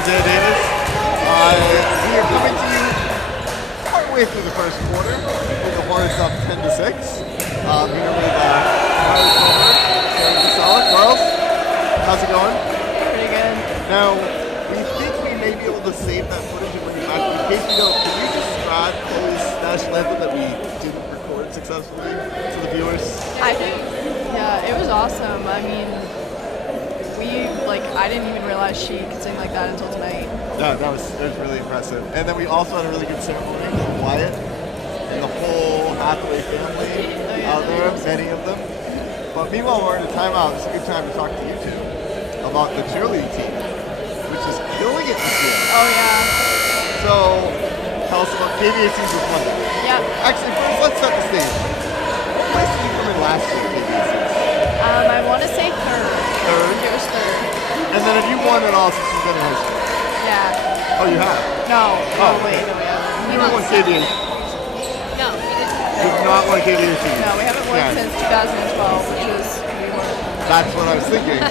Isaiah Davis. We are coming to you partway through the first quarter with the Hornets up 10-6. Here with Carlos over. Carlos, how's it going? Pretty good. Now, we think we may be able to save that footage and bring it back. In case we don't, can you describe Chloe's national anthem that we didn't record successfully to the viewers? I think, yeah, it was awesome. I mean, I didn't even realize she could sing like that until tonight. Yeah, that was really impressive. And then we also had a really good ceremony with Wyatt and the whole Hathaway family out there, many of them. But meanwhile, we're in a timeout. It's a good time to talk to you two about the cheerleading team, which is killing it this year. Oh, yeah. So, tell us about KVAC's with Monday. Yeah. Actually, first, let's set the stage. What place did you come in last year, KVAC? I want to say third. Third? It was third. And then have you won at all since you've been in high school? Yeah. Oh, you have? No. Oh, wait. No, we haven't. You haven't won KVAC? No, we didn't. You've not won KVAC? No, we haven't won since 2012, which was pretty hard. That's what I was thinking.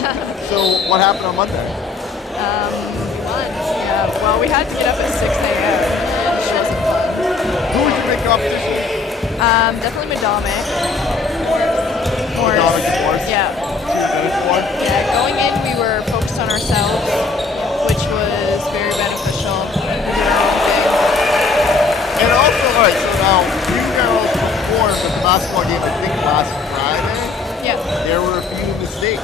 So what happened on Monday? We won. Yeah. Well, we had to get up at 6 a.m. Which wasn't fun. Who was your big competition? Definitely Madame. Madame Morris? Yeah. Yeah. Going in, we were focused on ourselves, which was very beneficial. And also, all right, so now you girls performed at the basketball game, I think last Friday. Yeah. There were a few mistakes.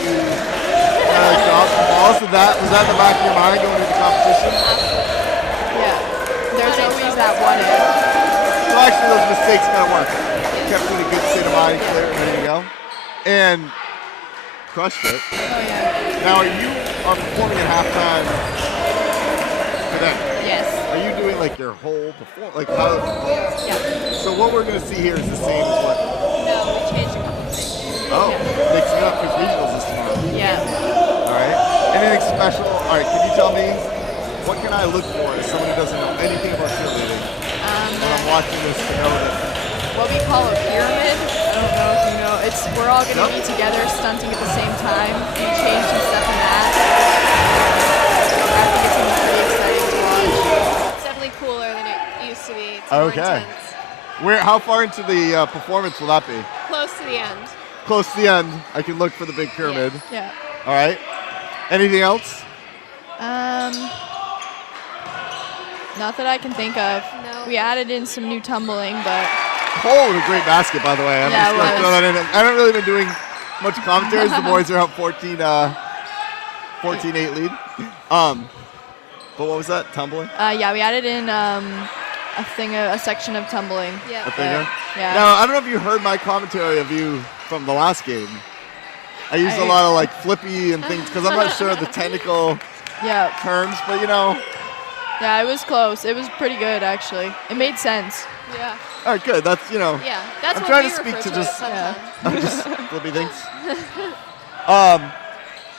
You dropped the ball, so was that in the back of your mind going into the competition? Yeah. There's always that one in. So actually those mistakes kind of worked. Kept in a good state of mind, clear, and ready to go. And crushed it. Oh, yeah. Now, you are performing at halftime today. Yes. Are you doing like your whole performance? Like how? Yeah. So what we're going to see here is the same as what? No, we changed a couple things. Oh, mixing it up because regionals is tomorrow. Yeah. All right. Anything special? All right. Can you tell me what can I look for as someone who doesn't know anything about cheerleading when I'm watching this to know that? What we call a pyramid. I don't know if you know. We're all going to be together stunting at the same time. We changed some stuff in that. I think it's going to be pretty exciting to watch. It's definitely cooler than it used to be. It's Okay. more intense. How far into the performance will that be? Close to the end. Close to the end. I can look for the big pyramid. Yeah. All right. Anything else? Not that I can think of. No. We added in some new tumbling, but Oh, a great basket, by the way. I'm Yeah, just it going to was. throw that in. I haven't really been doing much commentaries. The boys are up 14-8 lead. But what was that? Tumbling? yeah, we added in a section of tumbling. Yeah. A thinger? Yeah. Now, I don't know if you heard my commentary of you from the last game. I used a lot of like flippy and things because I'm not sure of the technical Yeah. terms, but you know. Yeah, it was close. It was pretty good, actually. It made sense. Yeah. All right, good. That's, you know. Yeah. That's I'm what trying we to speak refer to just- sometimes. Just flippy things.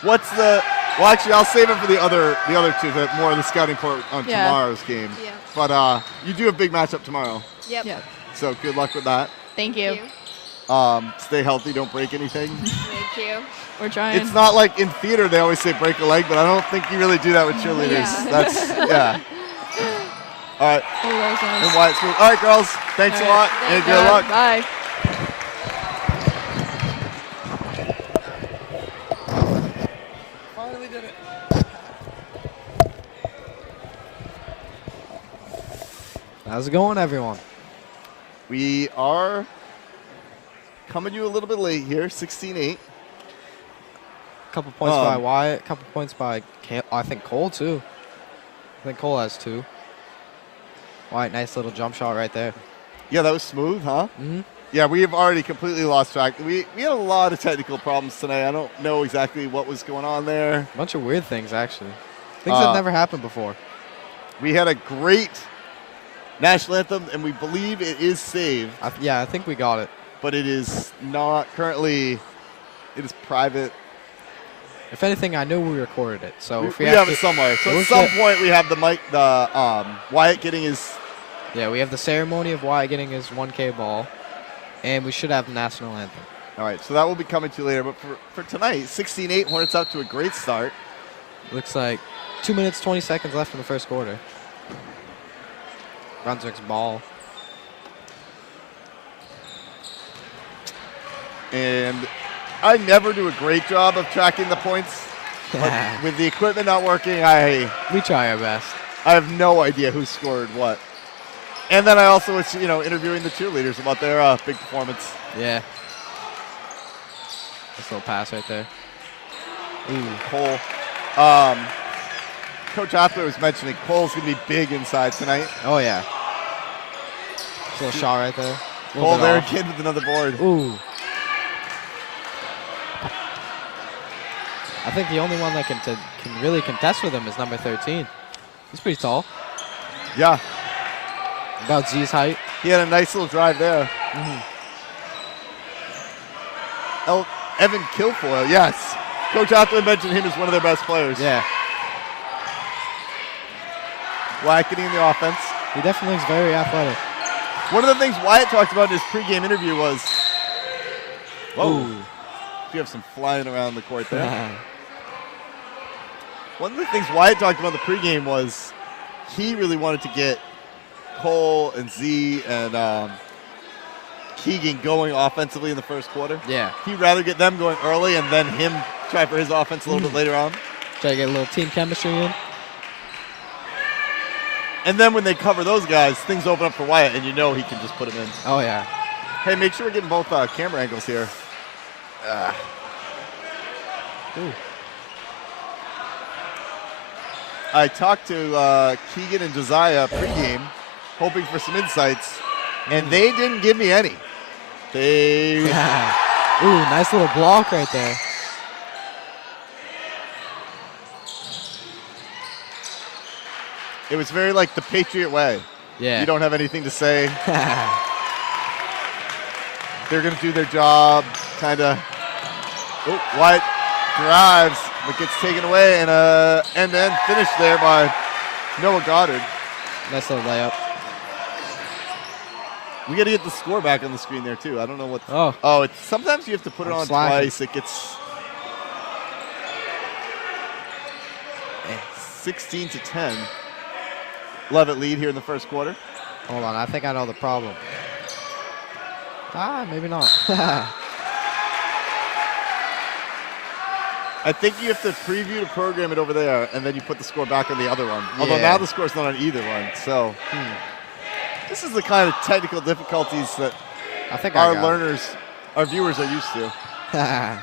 What's the? Well, actually, I'll save it for the other two. More of the scouting part on tomorrow's game. Yeah. But you do have a big matchup tomorrow, Yep. Yeah. so good luck with that. Thank you. Stay healthy. Don't break anything. Thank you. We're trying. It's not like in theater they always say break a leg, but I don't think you really do that with cheerleaders. Yeah. That's yeah. All right. Oh, that was nice. And Wyatt Smooth. All right, girls. Thanks All a lot, right. and Thank good you. luck. Bye. Finally did it. How's it going, everyone? We are coming to you a little bit late here, 16-8. Couple points by Wyatt, couple points by I think Cole too. I think Cole has 2. Wyatt, nice little jump shot right there. Yeah, that was smooth, huh? Mm-hmm. Yeah, we have already completely lost track. We had a lot of technical problems tonight. I don't know exactly what was going on there. Bunch of weird things, actually. Things that never happened before. We had a great national anthem, and we believe it is saved. Yeah, I think we got it. But it is not currently. It is private. If anything, I knew we recorded it. So if we have it somewhere. So at some point, we have the mic, Wyatt getting his. Yeah, we have the ceremony of Wyatt getting his 1K ball, and we should have the national anthem. All right, so that will be coming to you later. But for tonight, 16-8, Hornets out to a great start. Looks like 2 minutes, 20 seconds left in the first quarter. Brunswick's ball. And I never do a great job of tracking the points. But with the equipment not working, we try our best. I have no idea who scored what. And then I also was, interviewing the cheerleaders about their big performance. Yeah. This little pass right there. Ooh, Cole. Coach Hathaway was mentioning Cole's going to be big inside tonight. Oh, yeah. This little shot right there. Cole there again with another board. Ooh. I think the only one that can really contest with him is number 13. He's pretty tall. Yeah. About Z's height. He had a nice little drive there. Evan Kilfoyle, yes. Coach Hathaway mentioned him as one of their best players. Yeah. Wackety in the offense. He definitely looks very athletic. One of the things Wyatt talked about in his pregame interview was, whoa, Ooh. you have some flying around the court there. One of the things Wyatt talked about in the pregame was he really wanted to get Cole and Z and Keegan going offensively in the first quarter. Yeah. He'd rather get them going early and then him try for his offense a little bit later on. Try to get a little team chemistry in. And then when they cover those guys, things open up for Wyatt, and he can just put them in. Oh, yeah. Hey, make sure we're getting both camera angles here. Ooh. I talked to Keegan and Josiah pregame, hoping for some insights, and they didn't give me any. They... Ooh, nice little block right there. It was very like the Patriot way. Yeah. You don't have anything to say. They're going to do their job, kind of. Oh, Wyatt drives, but gets taken away, and end-to-end finish there by Noah Goddard. Nice little layup. We got to get the score back on the screen there, too. I don't know what. Oh, it's sometimes you have to put it on slacking. twice. It gets 16-10. Leavitt lead here in the first quarter. Hold on, I think I know the problem. Maybe not. I think you have to preview to program it over there, and then you put the score back on the other one. Although Yeah. now the score's not on either one. So this is the kind of technical difficulties that I think our viewers are used to.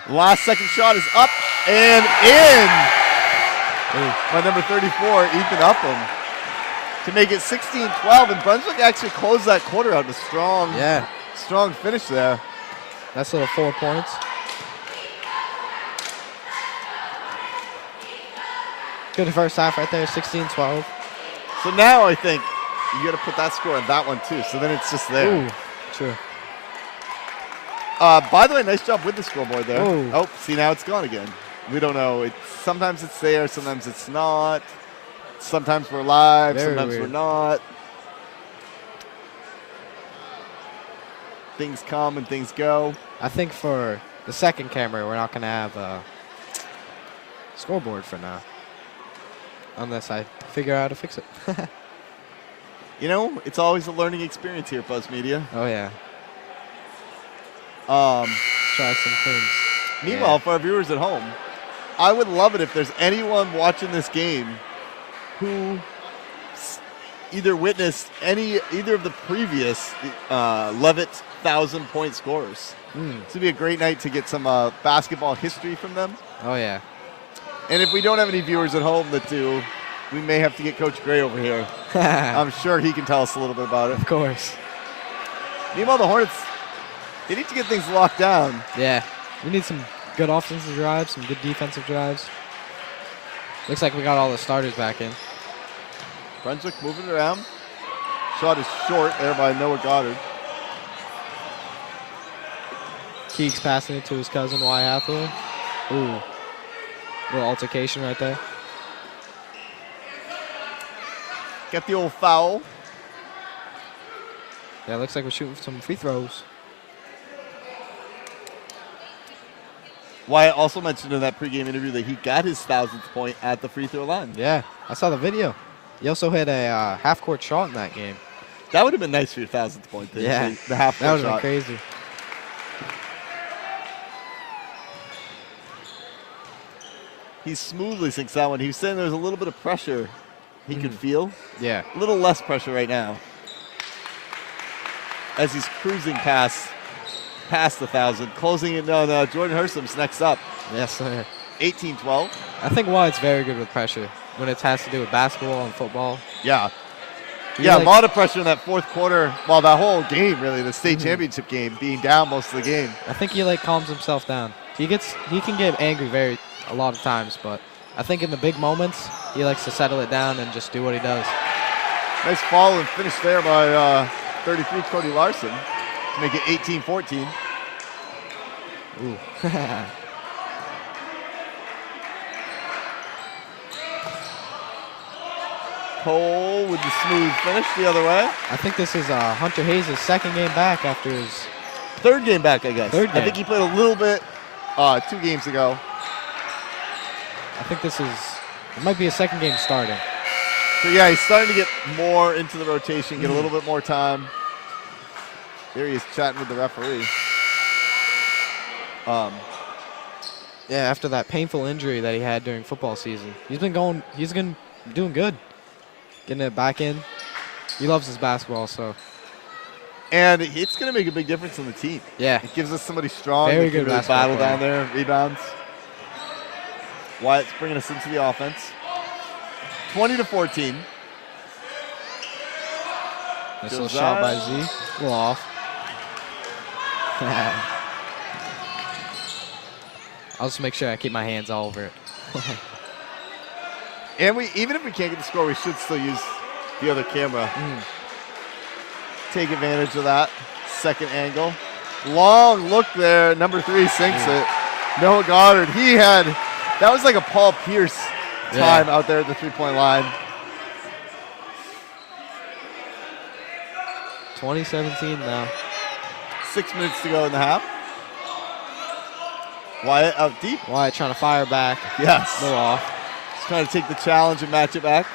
Last second shot is up and in by number 34, Ethan Upham, to make it 16-12. And Brunswick actually closed that quarter out with a strong finish there. That's little 4 points. Good first half right there, 16-12. So now I think you got to put that score on that one too. So then it's just there. Ooh, true. By the way, nice job with the scoreboard there. Ooh. Oh, see, now it's gone again. We don't know. Sometimes it's there, sometimes it's not. Sometimes we're live, Very sometimes weird. we're not. Things come and things go. I think for the second camera, we're not going to have a scoreboard for now. Unless I figure out how to fix it. It's always a learning experience here at Buzz Media. Oh, yeah. Try some things. Meanwhile, for our viewers at home, I would love it if there's anyone watching this game who either witnessed either of the previous Leavitt 1,000-point scorers. This would be a great night to get some basketball history from them. Oh, yeah. And if we don't have any viewers at home that do, we may have to get Coach Gray over here. I'm sure he can tell us a little bit about it. Of course. Meanwhile, the Hornets, they need to get things locked down. Yeah. We need some good offensive drives, some good defensive drives. Looks like we got all the starters back in. Brunswick moving it around. Shot is short there by Noah Goddard. Keegs passing it to his cousin, Wyatt Hathaway. Ooh. Little altercation right there. Get the old foul. Yeah, looks like we're shooting some free throws. Wyatt also mentioned in that pregame interview that he got his 1,000th point at the free throw line. Yeah, I saw the video. He also hit a half-court shot in that game. That would have been nice for your 1,000th point. Yeah, the half-court that would have shot. been crazy. He smoothly sinks that one. He was saying there was a little bit of pressure he could feel. Yeah. A little less pressure right now as he's cruising past the 1,000. Closing it on Jordan Hersum's next up. Yes, sir. 18-12. I think Wyatt's very good with pressure when it has to do with basketball and football. Yeah. He Yeah, a likes- lot of pressure in that fourth quarter. Well, that whole game, really, the state championship game, being down most of the game. I think he calms himself down. He can get angry a lot of times, but I think in the big moments he likes to settle it down and just do what he does. Nice fall and finish there by 33 Cody Larson to make it 18-14. Ooh. Cole with the smooth finish the other way. I think this is Hunter Hayes' second game back after his Third game back, I guess. Third I game. think he played a little bit 2 games ago. I think it might be his second game starting. So yeah, he's starting to get more into the rotation, get a little bit more time. There he is chatting with the referee. Yeah, after that painful injury that he had during football season, he's been doing good. Getting it back in. He loves his basketball, so. And it's going to make a big difference in the team. Yeah. It gives us somebody strong Very that can good really basketball battle player. down there, rebounds. Wyatt's bringing us into the offense. 20-14. Nice little shot by Z. A little off. I'll just make sure I keep my hands all over it. And even if we can't get the score, we should still use the other camera. Take advantage of that second angle. Long look there. Number 3 sinks it. Noah Goddard. That was like a Paul Pierce time out there at the 3-point line. 2017 now. 6 minutes to go in the half. Wyatt out deep. Wyatt trying to fire back. Yes. A little off. He's trying to take the challenge and match it back.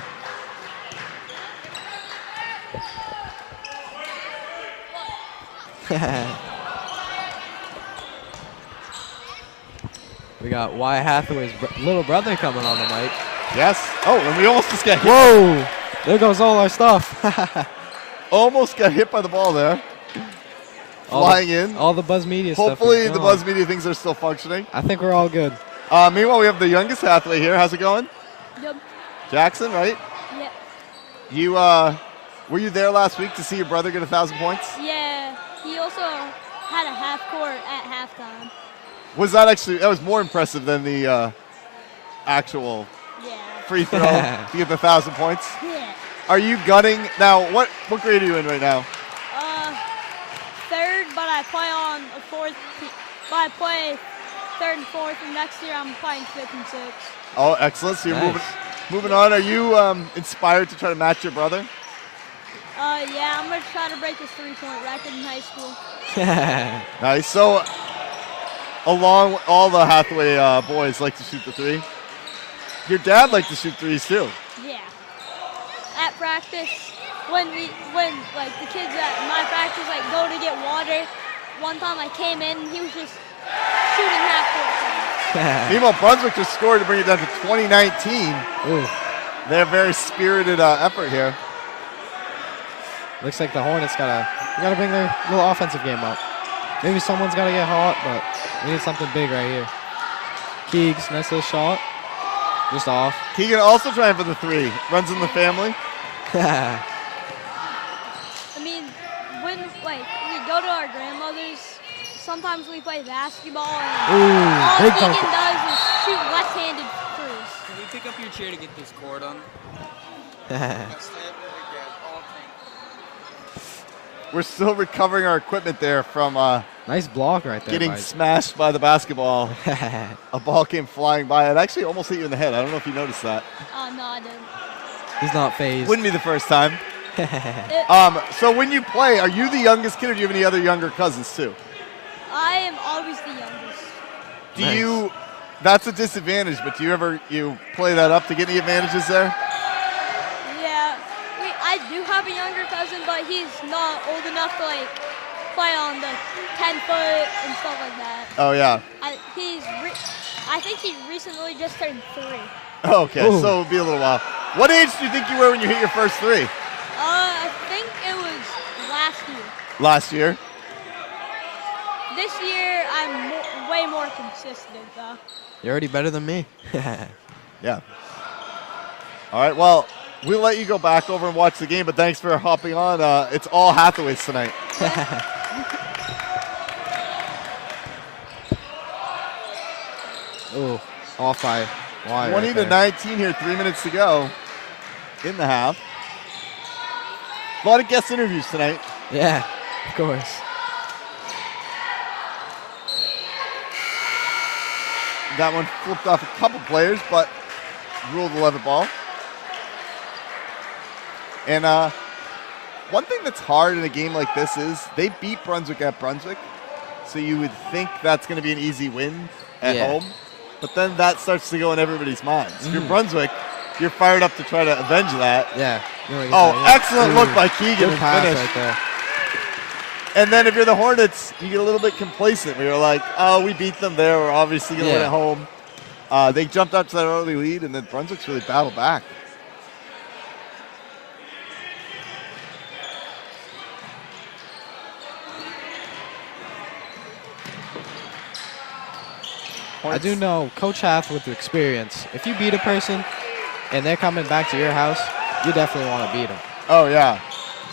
We got Wyatt Hathaway's little brother coming on the mic. Yes. Oh, and we almost just got hit. Whoa! There goes all our stuff. Almost got hit by the ball there. Flying in. All the Buzz Media stuff. Hopefully is the gone. Buzz Media things are still functioning. I think we're all good. Meanwhile, we have the youngest Hathaway here. How's it going? Yep. Jackson, right? Yep. You were you there last week to see your brother get 1,000 points? Yeah, he also had a half court at halftime. Was that was more impressive than the actual Yeah. free throw to get the 1,000 points? Yeah. Are you gunning now? What grade are you in right now? Third, but I play on a fourth. But I play third and fourth, and next year I'm playing fifth and sixth. Oh, excellent. So you're Nice. moving on. Are you inspired to try to match your brother? Yeah, I'm gonna try to break his 3-point record in high school. Nice. So along all the Hathaway boys like to shoot the 3. Your dad liked to shoot 3s too. Yeah. At practice, when like the kids at my practice go to get water, one time I came in and he was just shooting half court. Meanwhile, Bunswick just scored to bring it down to 2019. Ooh. They have very spirited effort here. Looks like the Hornets gotta bring their little offensive game up. Maybe someone's gotta get hot, but we need something big right here. Keegs, nice little shot. Just off. Keegan also trying for the 3. Runs in the family. I mean, when we go to our grandmother's, sometimes we play basketball and Ooh, all big Keegan dunk. does is shoot left-handed threes. Can we pick up your chair to get this cord on? We're still recovering our equipment there from Nice block right there. getting Mike. smashed by the basketball. A ball came flying by. It actually almost hit you in the head. I don't know if you noticed that. Oh, no, I didn't. He's not phased. Wouldn't be the first time. So when you play, are you the youngest kid or do you have any other younger cousins too? I am always the youngest. Do you? That's a disadvantage, but do you ever play that up to get any advantages there? Yeah, I do have a younger cousin, but he's not old enough to like play on the 10-foot and stuff like that. Oh yeah. I think he recently just turned 3. Okay, Ooh. so it'll be a little while. What age do you think you were when you hit your first 3? I think it was last year. Last year. This year, I'm way more consistent, though. You're already better than me. Yeah. All right, well, we'll let you go back over and watch the game, but thanks for hopping on. It's all Hathaways tonight. Ooh, off by wire. 20 to 19 here, 3 minutes to go in the half. A lot of guest interviews tonight. Yeah, of course. That one flipped off a couple players, but ruled the Leavitt ball. And one thing that's hard in a game like this is they beat Brunswick at Brunswick, so you would think that's going to be an easy win at home. But then that starts to go in everybody's minds. If you're Brunswick, you're fired up to try to avenge that. Yeah. Oh, excellent look by Keegan Good and pass finish. right there. And then if you're the Hornets, you get a little bit complacent. Where you're like, oh, we beat them there. We're obviously going to win at home. They jumped up to that early lead, and then Brunswick's really battled back. I do know Coach Hath with experience. If you beat a person and they're coming back to your house, you definitely want to beat them. Oh, yeah.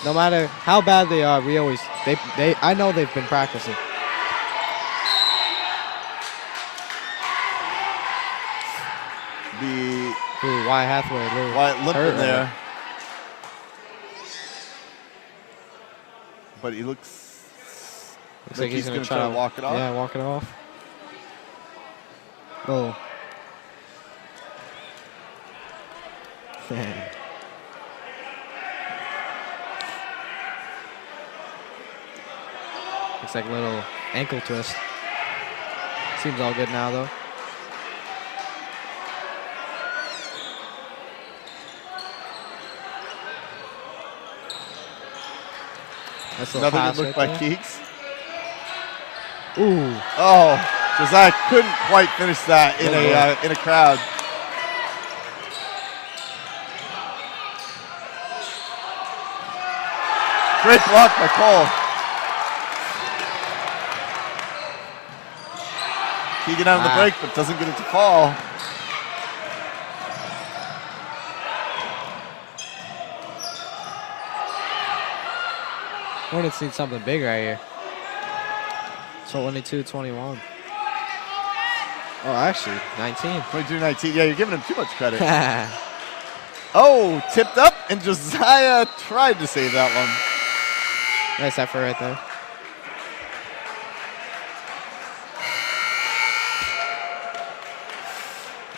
No matter how bad they are, I know they've been practicing. Wyatt Hathaway. Wyatt limping there. Right. But he looks like he's going to try to walk it off. Yeah, walk it off. Oh. Looks like a little ankle twist. Seems all good now, though. That's another good look by Keeks. Ooh. Oh, Josiah couldn't quite finish that in a crowd. Great block by Cole. Keegan out on the break, but doesn't get it to fall. Hornets need something big right here. 22-21. Oh, actually, 19. 22-19. Yeah, you're giving him too much credit. Oh, tipped up, and Josiah tried to save that one. Nice effort right there.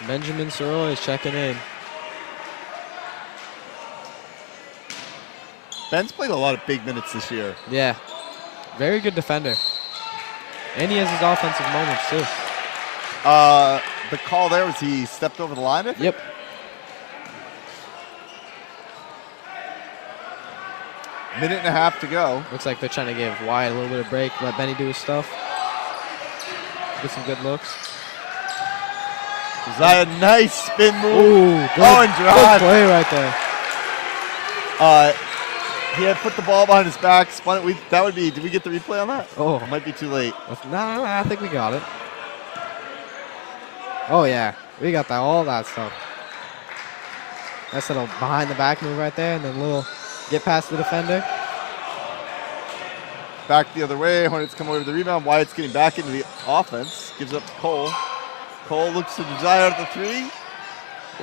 Benjamin Soroy is checking in. Ben's played a lot of big minutes this year. Yeah. Very good defender. And he has his offensive moments, too. The call there was he stepped over the line, I think? Yep. Minute and a half to go. Looks like they're trying to give Wyatt a little bit of break, let Benny do his stuff. Get some good looks. Josiah, nice spin move. Ooh, good, and drive. good play right there. He had put the ball behind his back, spun it. Did we get the replay on that? Oh. It might be too late. No, I think we got it. Oh, yeah. We got all that stuff. Nice little behind the back move right there, and then a little get past the defender. Back the other way. Hornets come away with the rebound. Wyatt's getting back into the offense. Gives up to Cole. Cole looks to Josiah at the three.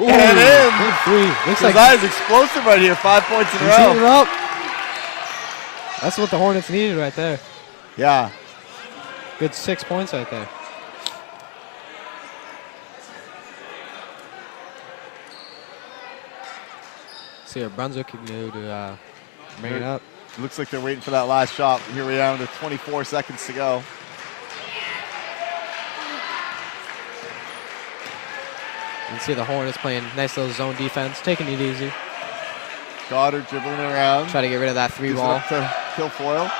Ooh, and in. Good three. Looks Josiah's explosive right here. 5 points in a row. Heating up. That's what the Hornets needed right there. Yeah. Good 6 points right there. See what Brunswick can do to bring it up. It looks like they're waiting for that last shot. Here we are with 24 seconds to go. You can see the Hornets playing nice little zone defense, taking it easy. Goddard dribbling around. Try to get rid of that three Gives it ball. up to Kilfoyle.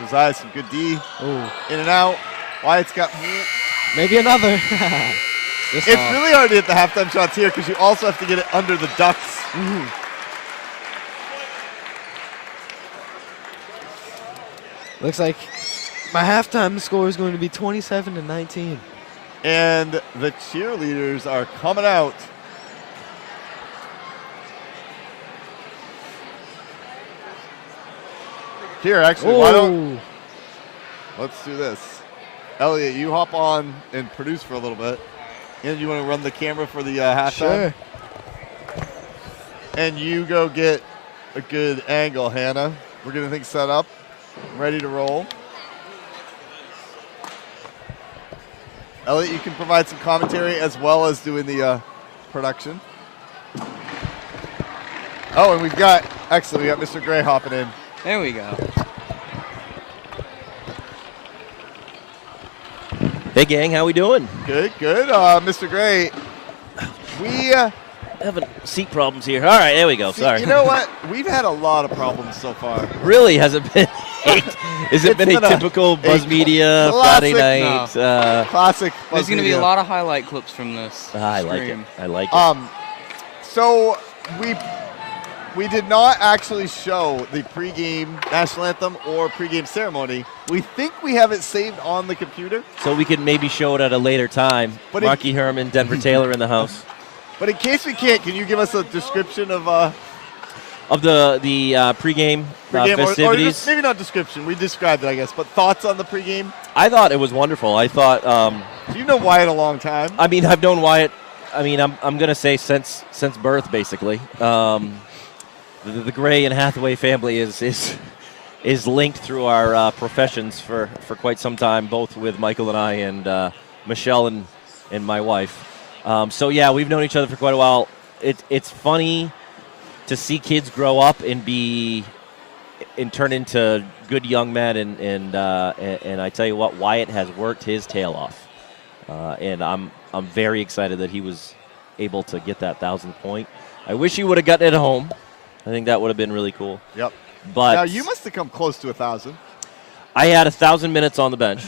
Josiah, some good D. Ooh. In and out. Wyatt's got... Maybe another. It's really hard to hit the halftime shots here because you also have to get it under the Ducks. Looks like my halftime score is going to be 27-19. And the cheerleaders are coming out. Here, actually, why don't... Let's do this. Elliot, you hop on and produce for a little bit. And you want to run the camera for the halftime? Sure. And you go get a good angle, Hannah. We're getting things set up, ready to roll. Elliot, you can provide some commentary as well as doing the production. Oh, and we've got, excellent, we got Mr. Gray hopping in. There we go. Hey, gang, how we doing? Good, good. Mr. Gray, we... having seat problems here. All right, there we go. Sorry. You know what? We've had a lot of problems so far. Really? Has it been? Has it been a typical Buzz Media Friday night? Classic. There's going to be a lot of highlight clips from this. I like it. I like it. So we did not actually show the pregame national anthem or pregame ceremony. We think we have it saved on the computer. So we could maybe show it at a later time. But Marky Herman, Denver Taylor in the house. But in case we can't, can you give us a description of the pregame festivities? Or maybe not description. We described it, I guess. But thoughts on the pregame? I thought it was wonderful. I thought. So you know Wyatt a long time. I mean, I've known Wyatt. I mean, I'm gonna say since birth, basically. The Gray and Hathaway family is linked through our professions for quite some time, both with Michael and I and Michelle and my wife. So yeah, we've known each other for quite a while. It's funny to see kids grow up and turn into good young men, and I tell you what, Wyatt has worked his tail off, and I'm very excited that he was able to get that 1,000th point. I wish he would have gotten it at home. I think that would have been really cool. Yep. But now you must have come close to 1,000. I had 1,000 minutes on the bench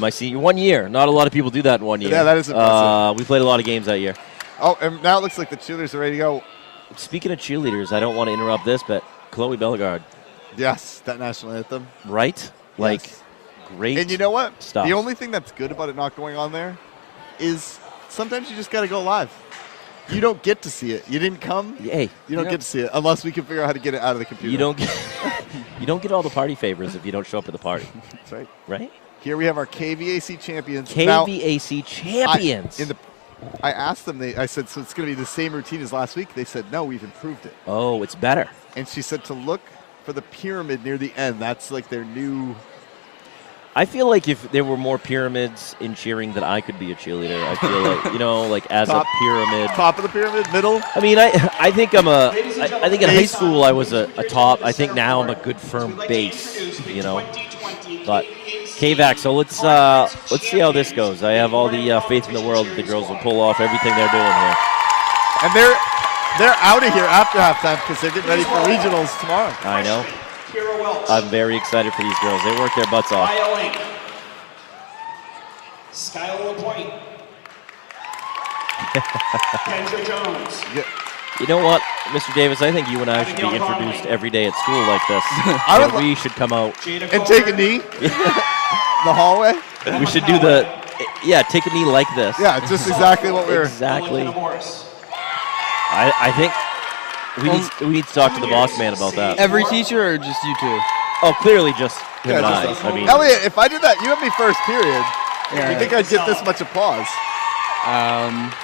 my senior 1 year. Not a lot of people do that in 1 year. Yeah, that is impressive. We played a lot of games that year. Oh, and now it looks like the cheerleaders are ready to go. Speaking of cheerleaders, I don't want to interrupt this, but Chloe Bellegarde. Yes, that national anthem. Right? Like, Yes. great. And you know what? Stuff. The only thing that's good about it not going on there is sometimes you just got to go live. You don't get to see it. You didn't come. Hey, You don't get to see it unless we can figure out how to get it out of the computer. You don't get you don't get all the party favors if you don't show up at the party. That's right. Right? Here we have our KVAC champions. Now, KVAC champions. I asked them, I said, so it's going to be the same routine as last week? They said, no, we've improved it. Oh, it's better. And she said to look for the pyramid near the end. That's like their new... I feel like if there were more pyramids in cheering, that I could be a cheerleader. I feel like, like as a pyramid. Top of the pyramid, middle? I mean, I think I think in high school I was a top. I think now I'm a good firm base, But KVAC, so let's see how this goes. I have all the faith in the world that the girls will pull off everything they're doing here. And they're out of here after halftime because they're getting ready for regionals tomorrow. I know. I'm very excited for these girls. They work their butts off. Skylar LaPointe. Kendra Jones. You know what, Mr. Davis? I think you and I should be introduced every day at school like this. We should come out and take a knee in the hallway. We should do take a knee like this. Yeah, it's just exactly what we're... Exactly. I think we need to talk to the boss man about that. Every teacher or just you two? Oh, clearly just him and I. Just I mean, Elliot, if I did that, you have me first period. You think I'd get this much applause?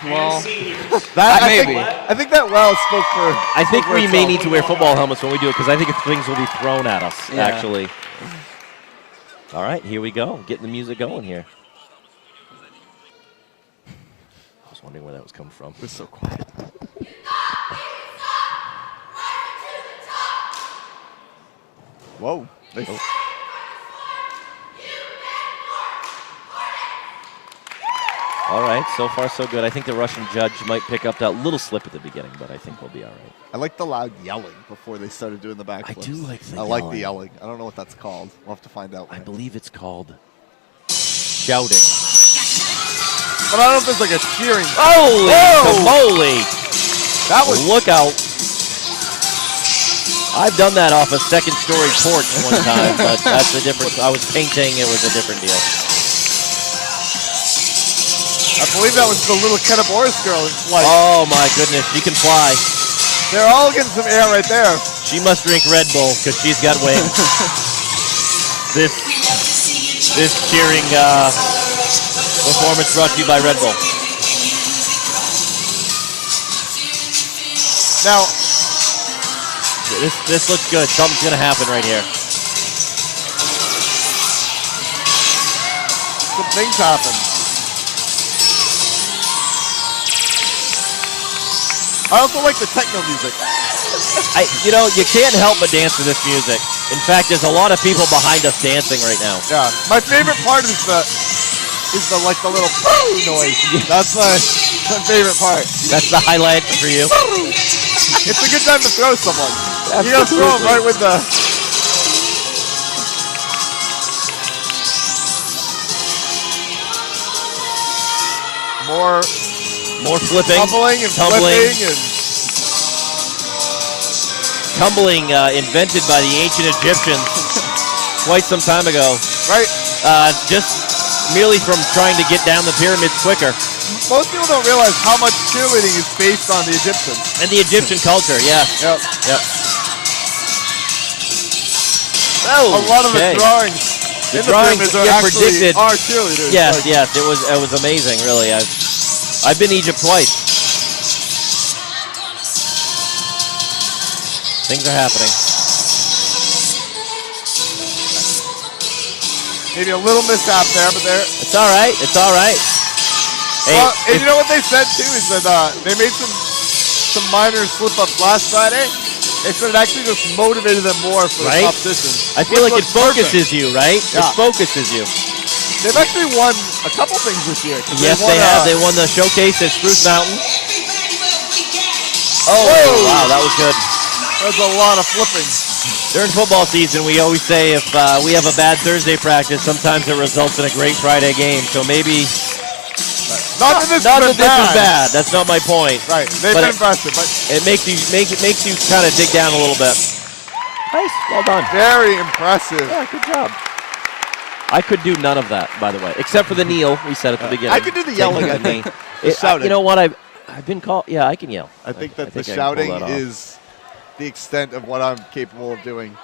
Well, maybe. I think that spoke for. I think we may need to wear football helmets when we do it because I think things will be thrown at us. Yeah. Actually. All right, here we go. Getting the music going here. I was wondering where that was coming from. It was so quiet. Whoa. All right, so far so good. I think the Russian judge might pick up that little slip at the beginning, but I think we'll be all right. I like the loud yelling before they started doing the backflips. I do like the I like the yelling. I don't know what that's called. We'll have to find out. I believe it's called shouting. But I don't know if there's like a cheering. Holy moly! That was Look out. I've done that off a second-story porch one time, but that's the difference. I was painting. It was a different deal. I believe that was the little Kenneborus girl in flight. Oh, my goodness. She can fly. They're all getting some air right there. She must drink Red Bull because she's got wings. This cheering performance brought to you by Red Bull. Now, this looks good. Something's going to happen right here. some things happen. I also like the techno music. You can't help but dance to this music. In fact, there's a lot of people behind us dancing right now. Yeah, my favorite part is the little noise. That's my favorite part. That's the highlight for you. It's a good time to throw someone. You gotta throw them right with the. More flipping, tumbling and flipping and. Tumbling invented by the ancient Egyptians quite some time ago. Right. Just merely from trying to get down the pyramids quicker. Most people don't realize how much cheerleading is based on the Egyptians. And the Egyptian culture, yeah. Yep. Oh, a lot of the drawings the in the drawings pyramids are actually predicted. are cheerleaders. Yes, yes, it was amazing, really. I've been to Egypt twice. Things are happening. Maybe a little mishap there, but there. It's all right. It's all right. Hey, well, and you know what they said too is that they made some minor slip-ups last Friday. They said it actually just motivated them more for the competition. I feel like it focuses you, right? Yeah. It focuses you. They've actually won a couple things this year. Yes, they have. They won the showcase at Spruce Mountain. Oh, wow, that was good. There's a lot of flipping. During football season, we always say if we have a bad Thursday practice, sometimes it results in a great Friday game. So maybe not that this is bad. That's not my point. Right, they've been impressive, but it makes you kind of dig down a little bit. Nice, well done. Very impressive. Yeah, good job. I could do none of that, by the way, except for the kneel we said at the beginning. I could do the yelling. I think. Shouting. You know what? I've been called. Yeah, I can yell. I think that the shouting is the extent of what I'm capable of doing.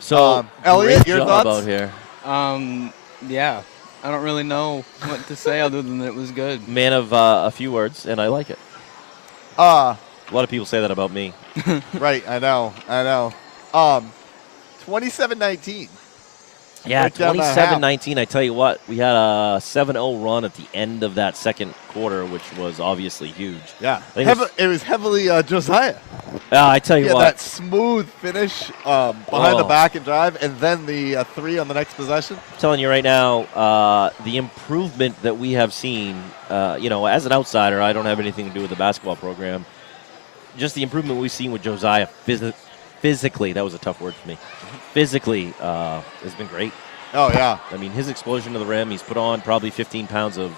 So, Elliot, your thoughts about here? Yeah, I don't really know what to say other than it was good. Man of a few words, and I like it. A lot of people say that about me. Right, I know. 27-19. Yeah, 27-19. I tell you what, we had a 7-0 run at the end of that second quarter, which was obviously huge. Yeah, it was heavily Josiah. I tell you what. That smooth finish behind the back and drive, and then the 3 on the next possession. I'm telling you right now, the improvement that we have seen, as an outsider, I don't have anything to do with the basketball program. Just the improvement we've seen with Josiah physically, that was a tough word for me. Physically, has been great. Oh, yeah. I mean, his explosion to the rim, he's put on probably 15 pounds of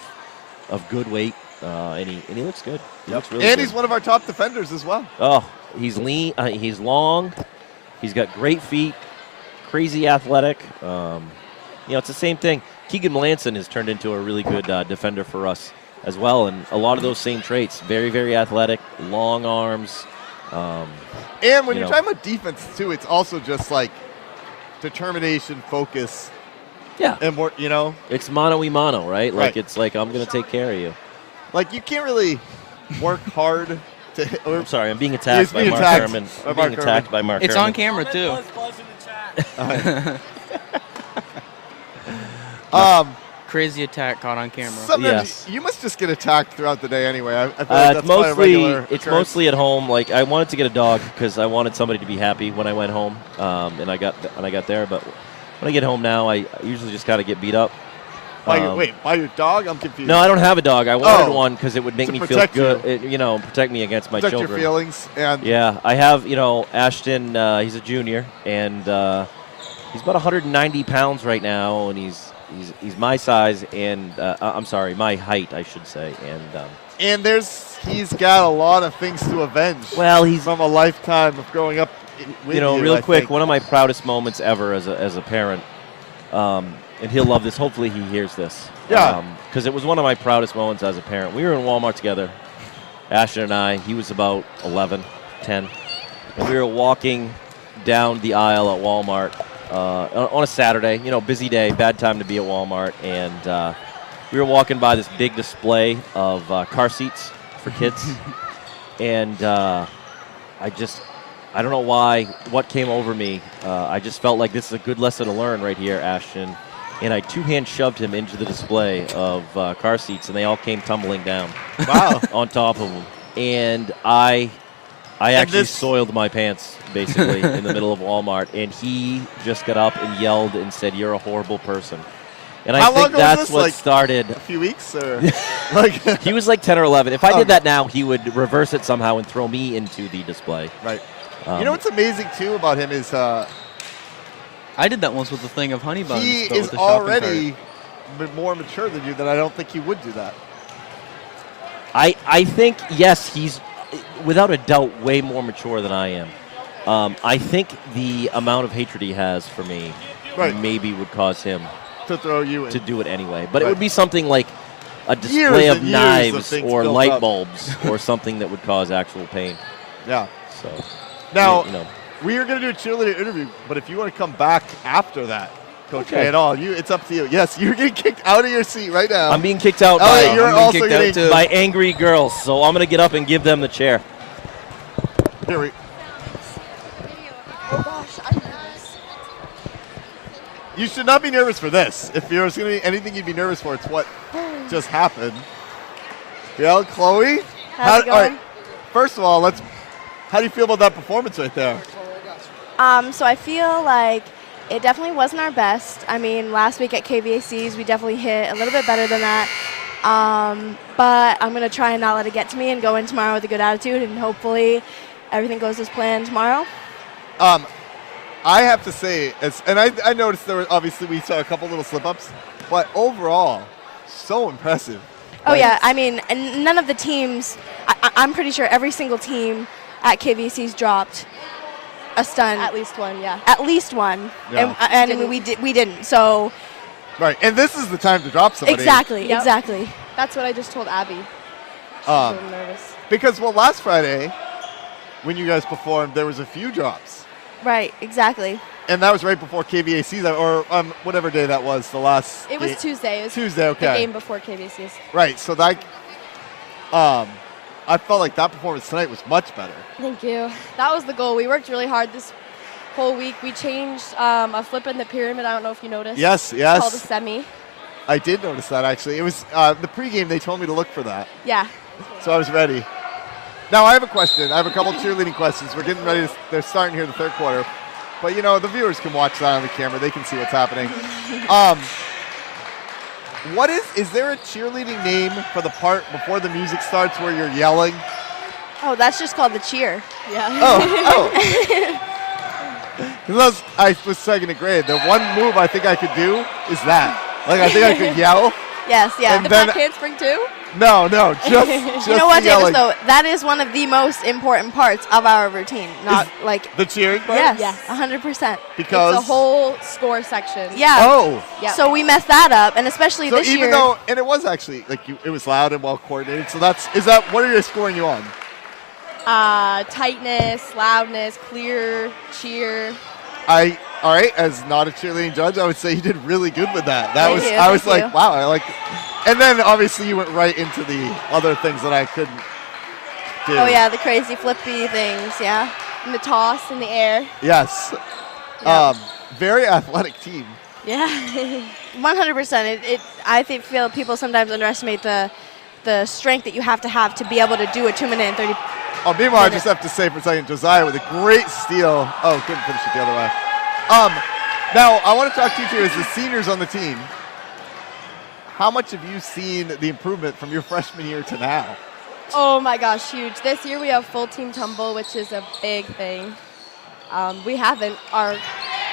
good weight, and he looks good. He looks really good. He's one of our top defenders as well. Oh, he's lean, he's long, he's got great feet, crazy athletic. It's the same thing. Keegan Melanson has turned into a really good defender for us as well, and a lot of those same traits. Very, very athletic, long arms. And when you're talking about defense, too, it's also just like determination, focus. Yeah. And more, It's mano-y-mano, right? Like, Right. it's like, I'm going to take care of you. Like, you can't really work hard to. I'm sorry, I'm being attacked by Mark Herman. I'm being attacked by Mark It's Herman. on camera, too. Crazy attack caught on camera. Yes. You must just get attacked throughout the day anyway. I feel like that's probably a regular it's occurrence. mostly at home. Like, I wanted to get a dog because I wanted somebody to be happy when I went home, and I got there. But when I get home now, I usually just kind of get beat up. By your dog? I'm confused. No, I don't have a dog. I wanted one because it would make me feel protect good. Protect me against my children. Protect your feelings. And yeah, I have, Ashton, he's a junior, and he's about 190 pounds right now, and he's my size, and I'm sorry, my height, I should say. And he's got a lot of things to avenge. Well, he's from a lifetime of growing up with you. Real quick, one of my proudest moments ever as a parent, and he'll love this. Hopefully he hears this. Yeah. Because it was one of my proudest moments as a parent. We were in Walmart together, Ashton and I. He was about 11, 10. And we were walking down the aisle at Walmart on a Saturday. Busy day, bad time to be at Walmart. And we were walking by this big display of car seats for kids. And I don't know what came over me. I just felt like this is a good lesson to learn right here, Ashton. And I two-hand shoved him into the display of car seats, and they all came tumbling down. Wow. On top of him. And I actually soiled my pants, basically, in the middle of Walmart. And he just got up and yelled and said, "You're a horrible person." And I think that's what started. A few weeks? Or He was like 10 or 11. If I did that now, he would reverse it somehow and throw me into the display. Right. What's amazing, too, about him is I did that once with the thing of honey buns. He is already more mature than you, that I don't think he would do that. I think, yes, he's without a doubt way more mature than I am. I think the amount of hatred he has for me maybe would cause him to throw you in. To do it anyway. But it would be something like a display of knives or light bulbs or something that would cause actual pain. Yeah. So now, we are going to do a cheerleader interview, but if you want to come back after that, Coach Ray, it's up to you. Yes, you're getting kicked out of your seat right now. I'm being kicked out by angry girls, so I'm going to get up and give them the chair. Here we You should not be nervous for this. If there's going to be anything you'd be nervous for, it's what just happened. Yeah, Chloe? How's it going? All right, first of all, how do you feel about that performance right there? So I feel like it definitely wasn't our best. I mean, last week at KVACs, we definitely hit a little bit better than that. But I'm going to try and not let it get to me and go in tomorrow with a good attitude, and hopefully everything goes as planned tomorrow. I have to say, and I noticed we saw a couple little slip-ups, but overall, so impressive. Oh, yeah. I mean, and none of the teams, I'm pretty sure every single team at KVC's dropped a stunt. At least one, yeah. At least one. Yeah. And we didn't. So. Right, and this is the time to drop somebody. Exactly, exactly. That's what I just told Abby. She's a little nervous. Because, last Friday, when you guys performed, there was a few drops. Right, exactly. And that was right before KVAC, or whatever day that was, the last. It was Tuesday. It was Tuesday, okay. The game before KVAC's. Right, so that, I felt like that performance tonight was much better. Thank you. That was the goal. We worked really hard this whole week. We changed a flip in the pyramid. I don't know if you noticed. Yes. It's called a semi. I did notice that, actually. It was the pregame, they told me to look for that. Yeah. So I was ready. Now, I have a question. I have a couple cheerleading questions. We're getting ready. They're starting here the third quarter. But, the viewers can watch that on the camera. They can see what's happening. Is there a cheerleading name for the part before the music starts where you're yelling? Oh, that's just called the cheer. Yeah. Oh. Because I was second grade. The one move I think I could do is that. I think I could yell. Yes, yeah. And the back handspring too? No, just you know what, yelling. Davis, though? That is one of the most important parts of our routine. Not the cheering part? Yes, 100%. Because it's a whole score section. Yeah. Oh. Yeah. So we messed that up, and especially this year. And it was actually it was loud and well coordinated. So what are you scoring you on? Tightness, loudness, clear, cheer. All right, as not a cheerleading judge, I would say you did really good with that. I was like, wow, I like. And then obviously you went right into the other things that I couldn't do. Oh yeah, the crazy flippy things, yeah. And the toss in the air. Yes. Yep. Very athletic team. Yeah. 100%. I feel people sometimes underestimate the strength that you have to be able to do a 2 minute and 30. Oh, meanwhile, I just have to say for a second, Josiah with a great steal. Oh, couldn't finish it the other way. Now, I want to talk to you two as the seniors on the team. how much have you seen the improvement from your freshman year to now? Oh my gosh, huge. This year we have full team tumble, which is a big thing. We haven't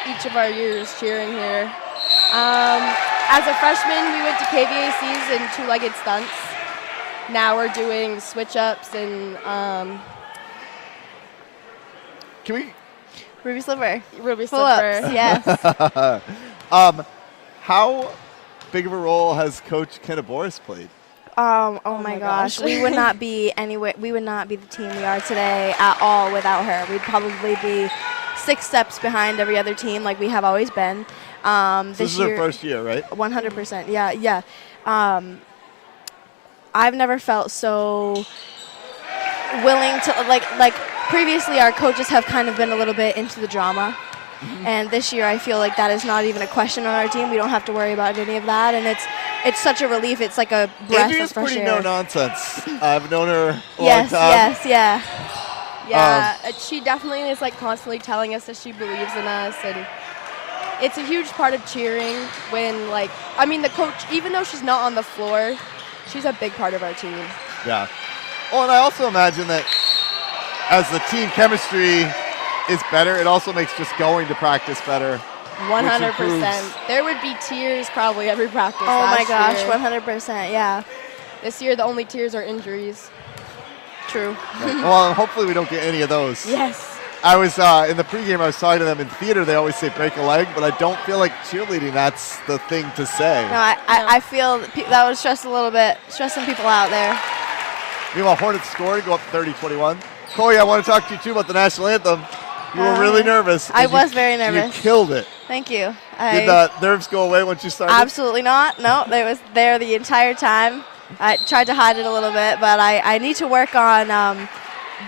each of our years cheering here. As a freshman, we went to KVACs in two-legged stunts. Now we're doing switch-ups and Can we? Ruby Slipper. Ruby Pull-ups, Slipper. yes. How big of a role has Coach Boris played? Oh my gosh. We would not be anywhere. We would not be the team we are today at all without her. We'd probably be 6 steps behind every other team like we have always been. This is her first year, right? 100%. Yeah. I've never felt so willing to like previously our coaches have kind of been a little bit into the drama. And this year I feel like that is not even a question on our team. We don't have to worry about any of that, and it's such a relief. It's like a breath Andrea's of fresh pretty air. no nonsense. I've known her a long Yes, time. yeah. Yeah, she definitely is like constantly telling us that she believes in us, and it's a huge part of cheering when the coach, even though she's not on the floor, she's a big part of our team. Yeah. Well, and I also imagine that as the team chemistry is better, it also makes just going to practice better. 100%. There would be tears probably every practice. Oh my last gosh, year. 100%, yeah. This year the only tears are injuries. True. Well, hopefully we don't get any of those. Yes. I was in the pregame. I was talking to them in theater. They always say break a leg, but I don't feel like cheerleading. That's the thing to say. No, I feel that would stress some people out there. Meanwhile, Hornets scored, go up 30-21. Chloe, I want to talk to you too about the national anthem. You were really nervous. I was very nervous. You killed it. Thank you. Did the nerves go away once you started? Absolutely not. No, it was there the entire time. I tried to hide it a little bit, but I need to work on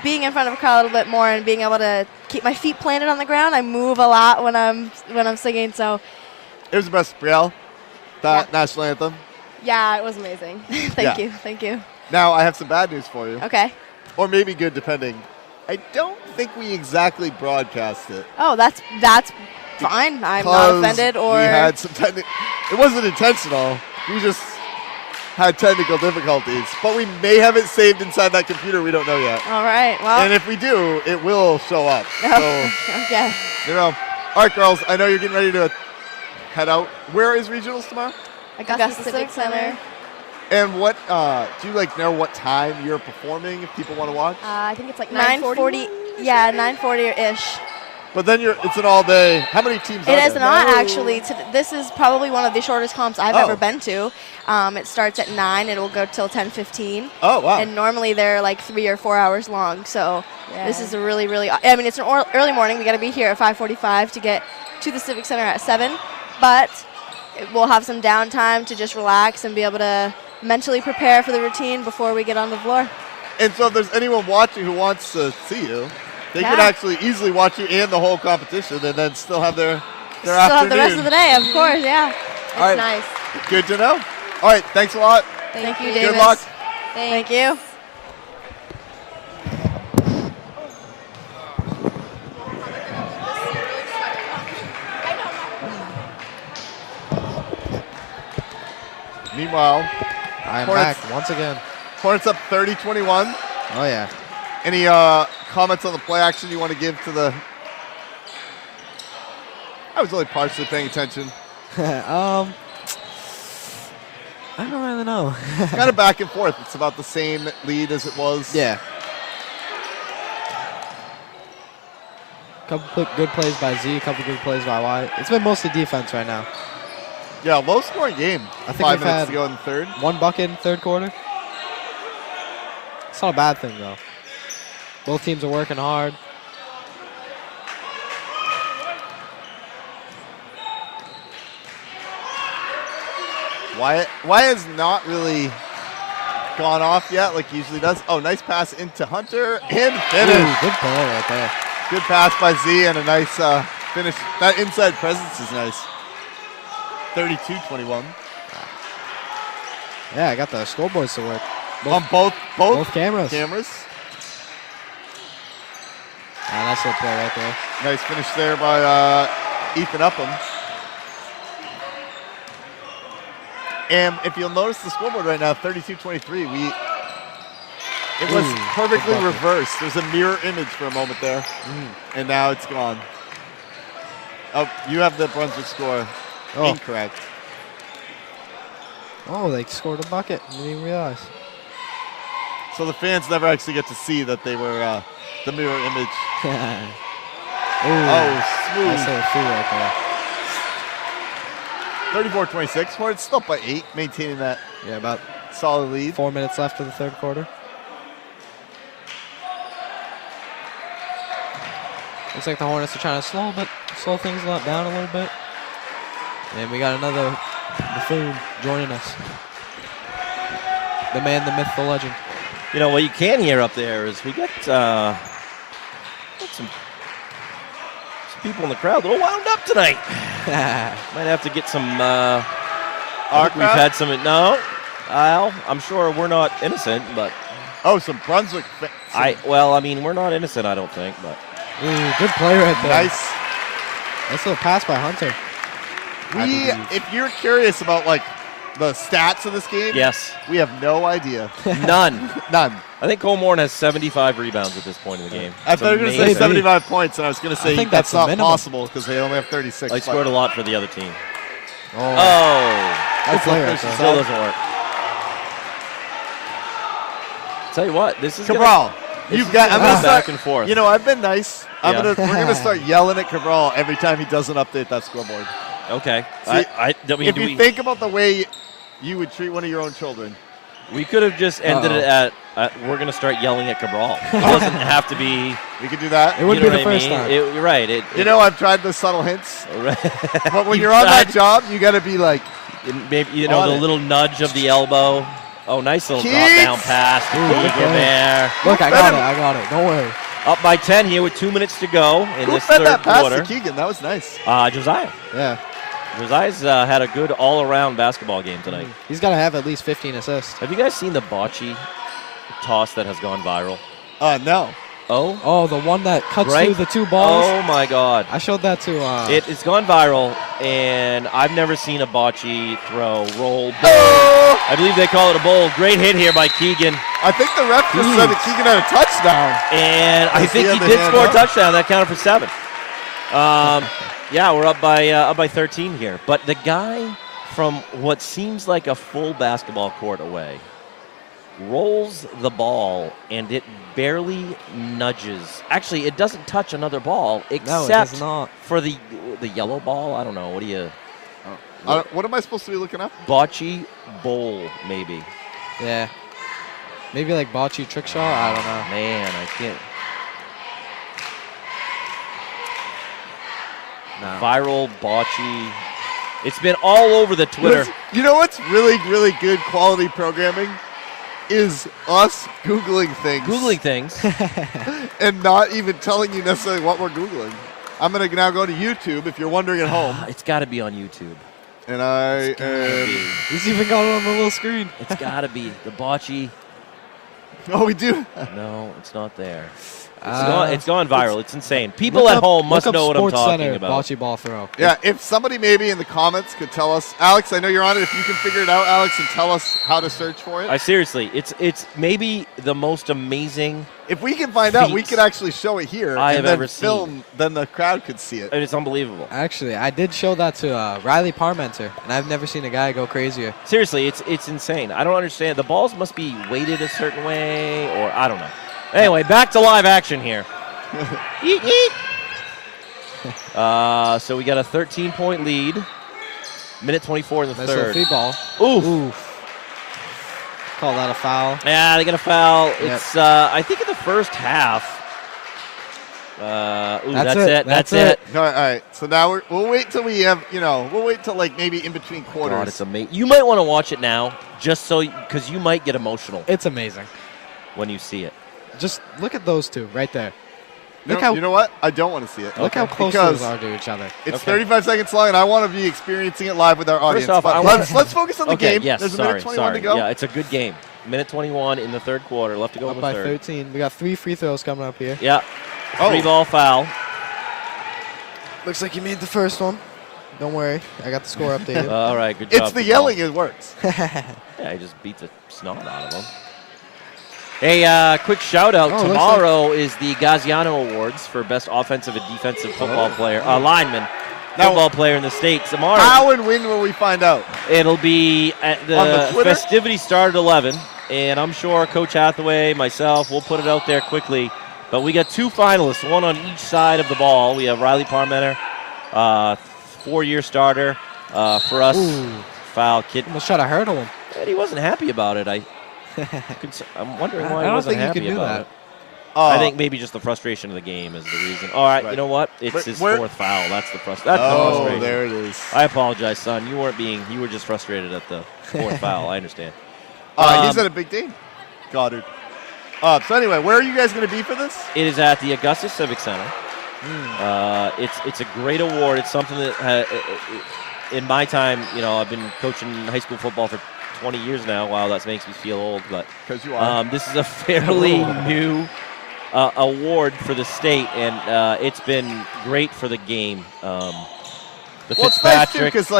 being in front of a crowd a little bit more and being able to keep my feet planted on the ground. I move a lot when I'm singing, so. It was the best, Brielle, that national anthem. Yeah, it was amazing. Thank you. Now I have some bad news for you. Okay. Or maybe good, depending. I don't think we exactly broadcast it. Oh, that's fine. I'm not offended. Or we had some it wasn't intentional. We just had technical difficulties. But we may have it saved inside that computer. We don't know yet. All right. Well. And if we do, it will show up. Okay. So, all right, girls. I know you're getting ready to head out. Where is regionals tomorrow? Augusta Civic Center. And what do you know what time you're performing if people want to watch? I think it's like 9:40. Yeah, 9:40-ish. But then it's an all day. How many teams are there? It is not actually. This is probably one of the shortest comps I've ever been to. It starts at 9. It will go till 10:15. Oh, wow. And normally they're like 3 or 4 hours long. So this is a really, really. I mean, it's an early morning. We got to be here at 5:45 to get to the Civic Center at 7. But we'll have some downtime to just relax and be able to mentally prepare for the routine before we get on the floor. And so if there's anyone watching who wants to see you, they can actually easily watch you and the whole competition and then still have their Still afternoon. have the rest of the day, of course, yeah. All right. Nice. Good to know. All right, thanks a lot. Thank you, Davis. Good luck. Thank you. Meanwhile, I am Hornets- back once again. Hornets up 30-21. Oh, yeah. Any comments on the play action you want to give to the... I was only partially paying attention. I don't really know. It's kind of back and forth. It's about the same lead as it was. Yeah. Couple good plays by Z, a couple good plays by Y. It's been mostly defense right now. Yeah, low-scoring game. I think 5 we've minutes had to go in the third. 1 bucket in the third quarter. It's not a bad thing, though. Both teams are working hard. Wyatt has not really gone off yet like he usually does. Oh, nice pass into Hunter and finish. Ooh, good play right there. Good pass by Z and a nice finish. That inside presence is nice. 32-21. Yeah, I got the scoreboards to work. On both cameras. Nice little play right there. Nice finish there by Ethan Upham. And if you'll notice the scoreboard right now, 32-23, it was perfectly reversed. There's a mirror image for a moment there, and now it's gone. Oh, you have the Brunswick score incorrect. Oh, they scored a bucket. I didn't even realize. So the fans never actually get to see that they were the mirror image. Oh, smooth. Nice little free right there. 34-26. Hornets still up by 8, maintaining that about solid lead. 4 minutes left of the third quarter. Looks like the Hornets are trying to slow things down a little bit. And we got another buffoon joining us. The man, the myth, the legend. You know, what you can hear up there is we got some people in the crowd a little wound up tonight. Might have to get some. We've had some. No, Al. I'm sure we're not innocent, but. Oh, some Brunswick. I mean, we're not innocent. I don't think, but. Ooh, good play right there. Nice. Nice little pass by Hunter. If you're curious about like the stats of this game, yes, we have no idea. None. None. I think Colmorn has 75 rebounds at this point in the game. I thought you were going to say 75 points, and I was going to say that's not possible because they only have 36. They scored a lot for the other team. Good play right there. Still doesn't work. Tell you what, this is Cabral. You've got. I'm gonna back and forth. You know, I've been nice. We're gonna start yelling at Cabral every time he doesn't update that scoreboard. Okay. See, if you think about the way you would treat one of your own children, we could have just ended it at we're gonna start yelling at Cabral. It doesn't have to be. We could do that. It would be the first time. You're right. I've tried the subtle hints. But when you're on that job, you got to be like, maybe the little nudge of the elbow. Oh, nice little drop down pass. There. Look, I got it. Don't worry. Up by 10 here with 2 minutes to go in this third that pass quarter. To Keegan? That was nice. Josiah. Yeah. Josiah's had a good all-around basketball game tonight. He's got to have at least 15 assists. Have you guys seen the bocce toss that has gone viral? No. Oh, the one that cuts through the two balls? Oh, my God. I showed that to... It's gone viral, and I've never seen a bocce throw, roll, bowl. Oh! I believe they call it a bowl. Great hit here by Keegan. I think the ref just said that Keegan had a touchdown. And I think he did score a touchdown. That counted for 7. Yeah, we're up by 13 here. But the guy from what seems like a full basketball court away rolls the ball, and it barely nudges. Actually, it doesn't touch another ball except for the yellow ball. I don't know. What do you... what am I supposed to be looking up? Bocce bowl, maybe. Yeah. Maybe like bocce trick shot? I don't know. Man, I can't... No. Viral bocce. It's been all over the Twitter. You know what's really, really good quality programming? Is us Googling things. And not even telling you necessarily what we're Googling. I'm going to now go to YouTube if you're wondering at home. It's got to be on YouTube. And He's even got it on the little screen. It's got to be. The bocce. Oh, we do? No, it's not there. It's gone viral. It's insane. People at home must know what I'm talking about. Bocce ball throw. Yeah, if somebody maybe in the comments could tell us. Alex, I know you're on it. If you can figure it out, Alex, and tell us how to search for it. Seriously, it's maybe the most amazing. If we can find out, we could actually show it here I and have then ever film, seen. Then the crowd could see it. It's unbelievable. Actually, I did show that to Riley Parmenter, and I've never seen a guy go crazier. Seriously, it's insane. I don't understand. The balls must be weighted a certain way, or I don't know. Anyway, back to live action here. Eat, eat. So we got a 13-point lead. Minute 24 in the third. Free ball. Oof. Call that a foul. Yeah, they get a foul. Yep. It's I think in the first half. That's it. That's it. All right. So now we'll wait till we have, we'll wait till like maybe in between quarters. God, it's amazing. You might want to watch it now, just so because you might get emotional. It's amazing when you see it. Just look at those two right there. Look you know what? I don't want to see it. Look how close those are to each other. It's 35 seconds long, and I want to be experiencing it live with our audience. First off, let's focus on the game. Yes, There's a minute 21 to go. Yeah, it's a good game. Minute 21 in the third quarter. Left to go in the by third. 13. We got 3 free throws coming up here. Yeah. 3-ball foul. Looks like you made the first one. Don't worry. I got the score updated. All right, good job. It's the yelling. It works. Yeah, he just beat the snot out of him. Hey, quick shout out. Tomorrow is the Gaziano Awards for Best Offensive and Defensive Football Player, lineman, football player in the state. Tomorrow. How and when will we find out? It'll be at On the Twitter? festivities start at 11, and I'm sure Coach Hathaway, myself, we'll put it out there quickly. But we got 2 finalists, one on each side of the ball. We have Riley Parmenter, 4-year starter for us. Ooh. Foul kid. Almost tried to hurdle him. And he wasn't happy about it. I'm wondering why he wasn't happy about it. I think maybe just the frustration of the game is the reason. All right, you know what? It's his 4th foul. That's the frustration. Oh, there it is. I apologize, son. You were just frustrated at the 4th foul. I understand. He's at a big team. Goddard. So anyway, where are you guys going to be for this? It is at the Augusta Civic Center. It's a great award. It's something that in my time, I've been coaching high school football for 20 years now. Wow, that makes me feel old. But because you are. This is a fairly new award for the state, and it's been great for the game. It's nice too, because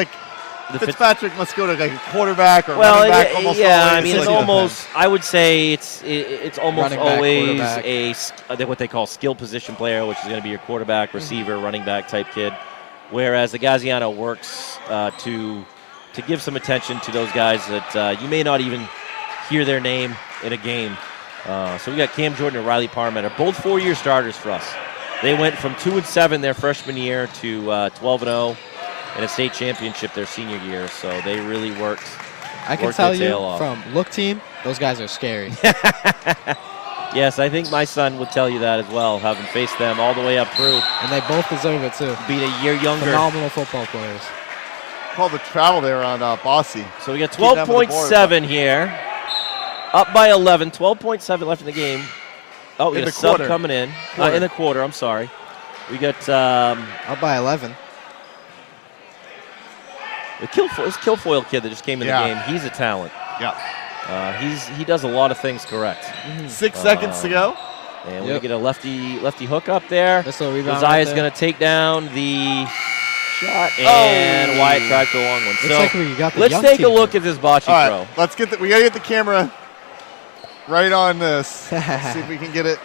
Fitzpatrick must go to like a quarterback or running back almost yeah, always. I mean, it's almost. I would say it's almost Running back, always what they call skill position player, which is going to be your quarterback, receiver, running back type kid. Whereas the Gaziano works to give some attention to those guys that you may not even hear their name in a game. So we got Cam Jordan and Riley Parmenter, both 4-year starters for us. They went from 2-7 their freshman year to 12-0 in a state championship their senior year. So they really worked. I can tell you from look team, those guys are scary. Yes, I think my son would tell you that as well, having faced them all the way up through. And they both deserve it too. Being a year younger. Phenomenal football players. Call the travel there on Bossy. So we got 12.7 here. Up by 11. 12.7 left in the game. Oh, we got a sub coming in. In the quarter, I'm sorry. We got... up by 11. This Kilfoyle kid that just came in the game, he's a talent. Yeah. He does a lot of things correct. 6 seconds to go. And we get a lefty hook up there. Josiah's going to take down the shot, and Wyatt tried for the long one. So let's take a look at this bocce throw. We got to get the camera right on this. See if we can get it.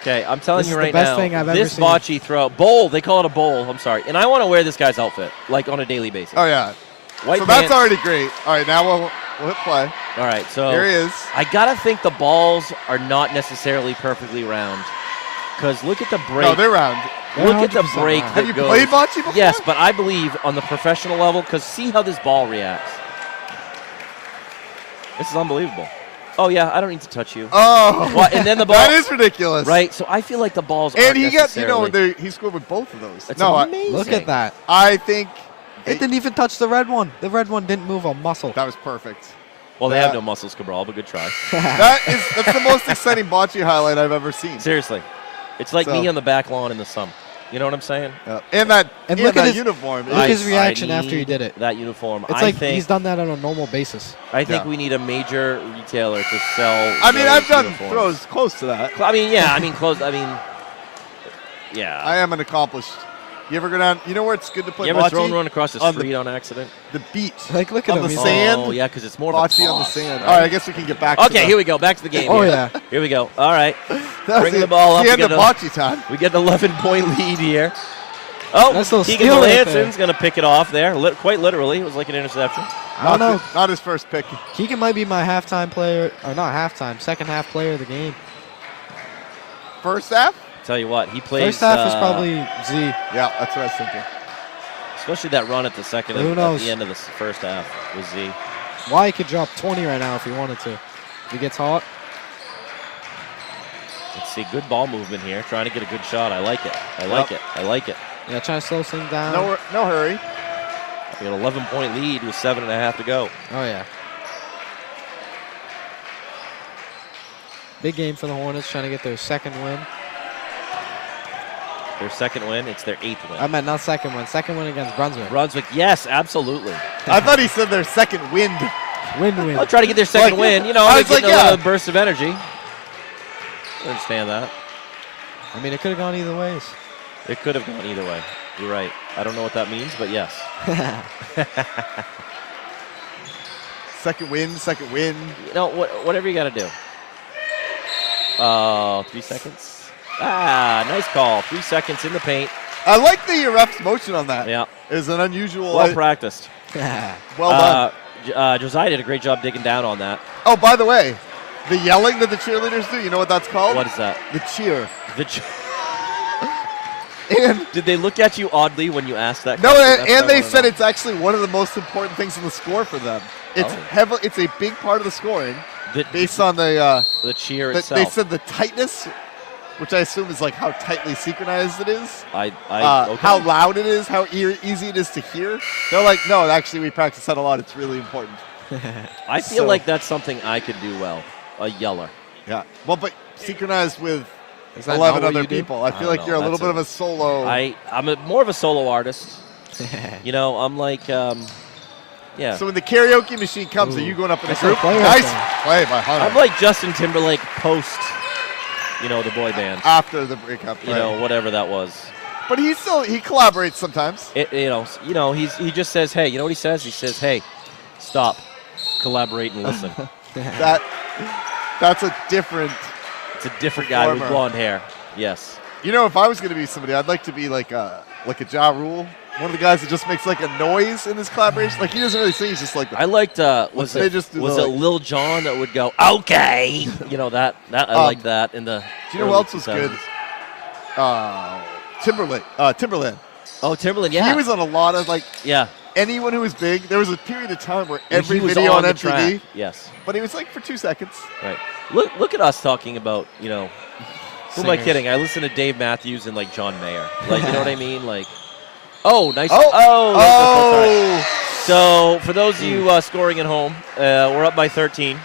Okay, I'm telling you right now, this bocce throw, bowl, they call it a bowl, I'm sorry. And I want to wear this guy's outfit, like on a daily basis. Oh, yeah. White so pants. that's already great. All right, now we'll hit play. All right, so there he is. I got to think the balls are not necessarily perfectly round. Because look at the break. No, they're round. Look at the break that Have you played bocce before? Yes, but I believe on the professional level, because see how this ball reacts. This is unbelievable. Oh, yeah, I don't need to touch you. Oh. Well, and then the ball. That is ridiculous. Right, so I feel like the balls and aren't he got, necessarily. he scored with both of those. That's amazing. Look at that. I think. It didn't even touch the red one. The red one didn't move a muscle. That was perfect. Well, they have no muscles, Cabral, but good try. That's the most exciting bocce highlight I've ever seen. Seriously. It's like me on the back lawn in the sun. You know what I'm saying? And look at his uniform. Look at his reaction after he did it. That uniform. It's like he's done that on a normal basis. I think we need a major retailer to sell. I mean, I've done uniforms. throws close to that. I mean, yeah. close. Yeah. I am an accomplished. You ever go down? You know where it's good to play bocce? You ever thrown one across the street on accident? The beach. Like, look at on the sand. Oh, yeah, because it's more bocce on the sand. Right? All right, I guess we can get back to Okay, here we go. Back to the game. Oh, yeah. Here we we go. All right. Bring the ball up. The end of bocce time. We get an 11-point lead here. Oh, Keegan Melanson's going to pick it off there. Quite literally. It was like an interception. I don't know. Not his first pick. Keegan might be my halftime player, or not halftime, second half player of the game. First half? Tell you what, he plays. First half is probably Z. Yeah, that's what I was thinking. Especially that run at the second Who knows? At the end of the first half was Z. Why could drop 20 right now if he wanted to. If he gets hot. Let's see, good ball movement here. Trying to get a good shot. I like it. I like it. Yeah, trying to slow things down. No hurry. We got an 11-point lead with 7.5 to go. Oh, yeah. Big game for the Hornets, trying to get their second win. Their second win. It's their 8th win. I meant not second win. Second win against Brunswick. Brunswick, yes, absolutely. I thought he said their second wind. Win. I'll try to get their second win. You know, I was a little burst of energy. I understand that. I mean, it could have gone either ways. It could have gone either way. You're right. I don't know what that means, but yes. Second win. You know, whatever you got to do. 3 seconds. Nice call. 3 seconds in the paint. I like the ref's motion on that. Yeah. It was an unusual. Well practiced. Well done. Josiah did a great job digging down on that. Oh, by the way, the yelling that the cheerleaders do, you know what that's called? What is that? The cheer. And did they look at you oddly when you asked that No, question? and they said it's actually one of the most important things in the score for them. It's it's a big part of the scoring based on the cheer itself. They said the tightness, which I assume is like how tightly synchronized it is. Okay. How loud it is, how easy it is to hear. They're like, no, actually we practice that a lot. It's really important. I feel like that's something I could do well, a yeller. Yeah. Well, but synchronized with Is that 11 not what other you do? people. I feel like you're a little bit of a solo. I'm more of a solo artist. You know, I'm like, yeah. So when the karaoke machine comes, are you going up in a That's group? a player Nice thing. play by Hunter. I'm like Justin Timberlake post, the boy band. After the breakup. You know, whatever that was. But he collaborates sometimes. He just says, hey, you know what he says? He says, hey, stop, collaborate and listen. That's a different. It's a different guy with blonde hair. Yes. You know, if I was going to be somebody, I'd like to be like a Ja Rule. One of the guys that just makes like a noise in this collaboration. Like he doesn't really sing. He's just like. I liked. Was it Lil Jon that would go okay? You know that I like that in the. Do you know who else was good? Timberland. Oh, Timberland. Yeah. He was on a lot of like. Yeah. Anyone who was big, there was a period of time where every he was video on the MTV. track. Yes. But he was like for 2 seconds. Right. Look at us talking about who am I kidding? I listen to Dave Matthews and like John Mayer. Like you know what I mean? Like. Oh, nice. Oh. So for those of you scoring at home, we're up by 13.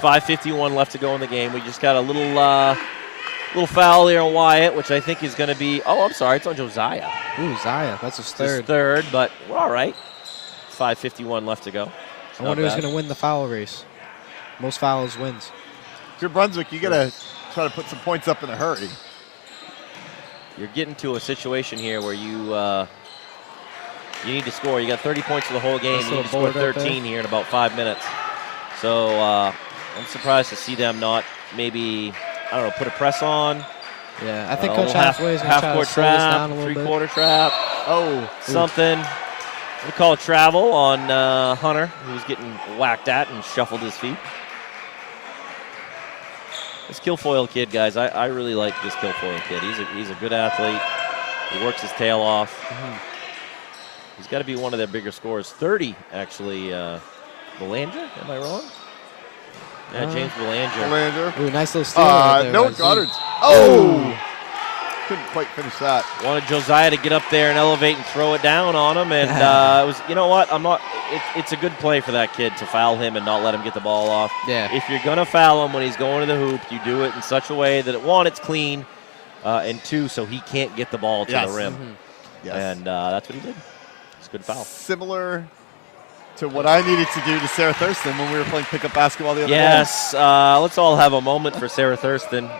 5:51 left to go in the game. We just got a little foul there on Wyatt, which I think is going to be. Oh, I'm sorry, it's on Josiah. Ooh, Zaya, that's his third. His third, but we're all right. 5:51 left to go. I wonder who's going to win the foul race. Most fouls wins. If you're Brunswick, you got to try to put some points up in a hurry. You're getting to a situation here where you need to score. You got 30 points for the whole game. You need to score 13 here in about 5 minutes. So I'm surprised to see them not maybe, I don't know, put a press on. Yeah, I think Coach Hathaway is going to try to slow this down a little bit. Three-quarter trap. Oh. Something. We call it travel on Hunter, who's getting whacked at and shuffled his feet. This Kilfoyle kid, guys, I really like this Kilfoyle kid. He's a good athlete. He works his tail off. He's got to be one of their bigger scorers. 30, actually. Belanger, am I wrong? Yeah, James Belanger. Ooh, nice little steal right there. No, Goddard. Oh! Couldn't quite finish that. Wanted Josiah to get up there and elevate and throw it down on him, and it was. You know what? It's a good play for that kid to foul him and not let him get the ball off. Yeah. If you're gonna foul him when he's going to the hoop, you do it in such a way that one, it's clean, and two, so he can't get the ball to the rim. Yes. And that's what he did. It's a good foul. Similar to what I needed to do to Sarah Thurston when we were playing pickup basketball the other day. Yes, let's all have a moment for Sarah Thurston.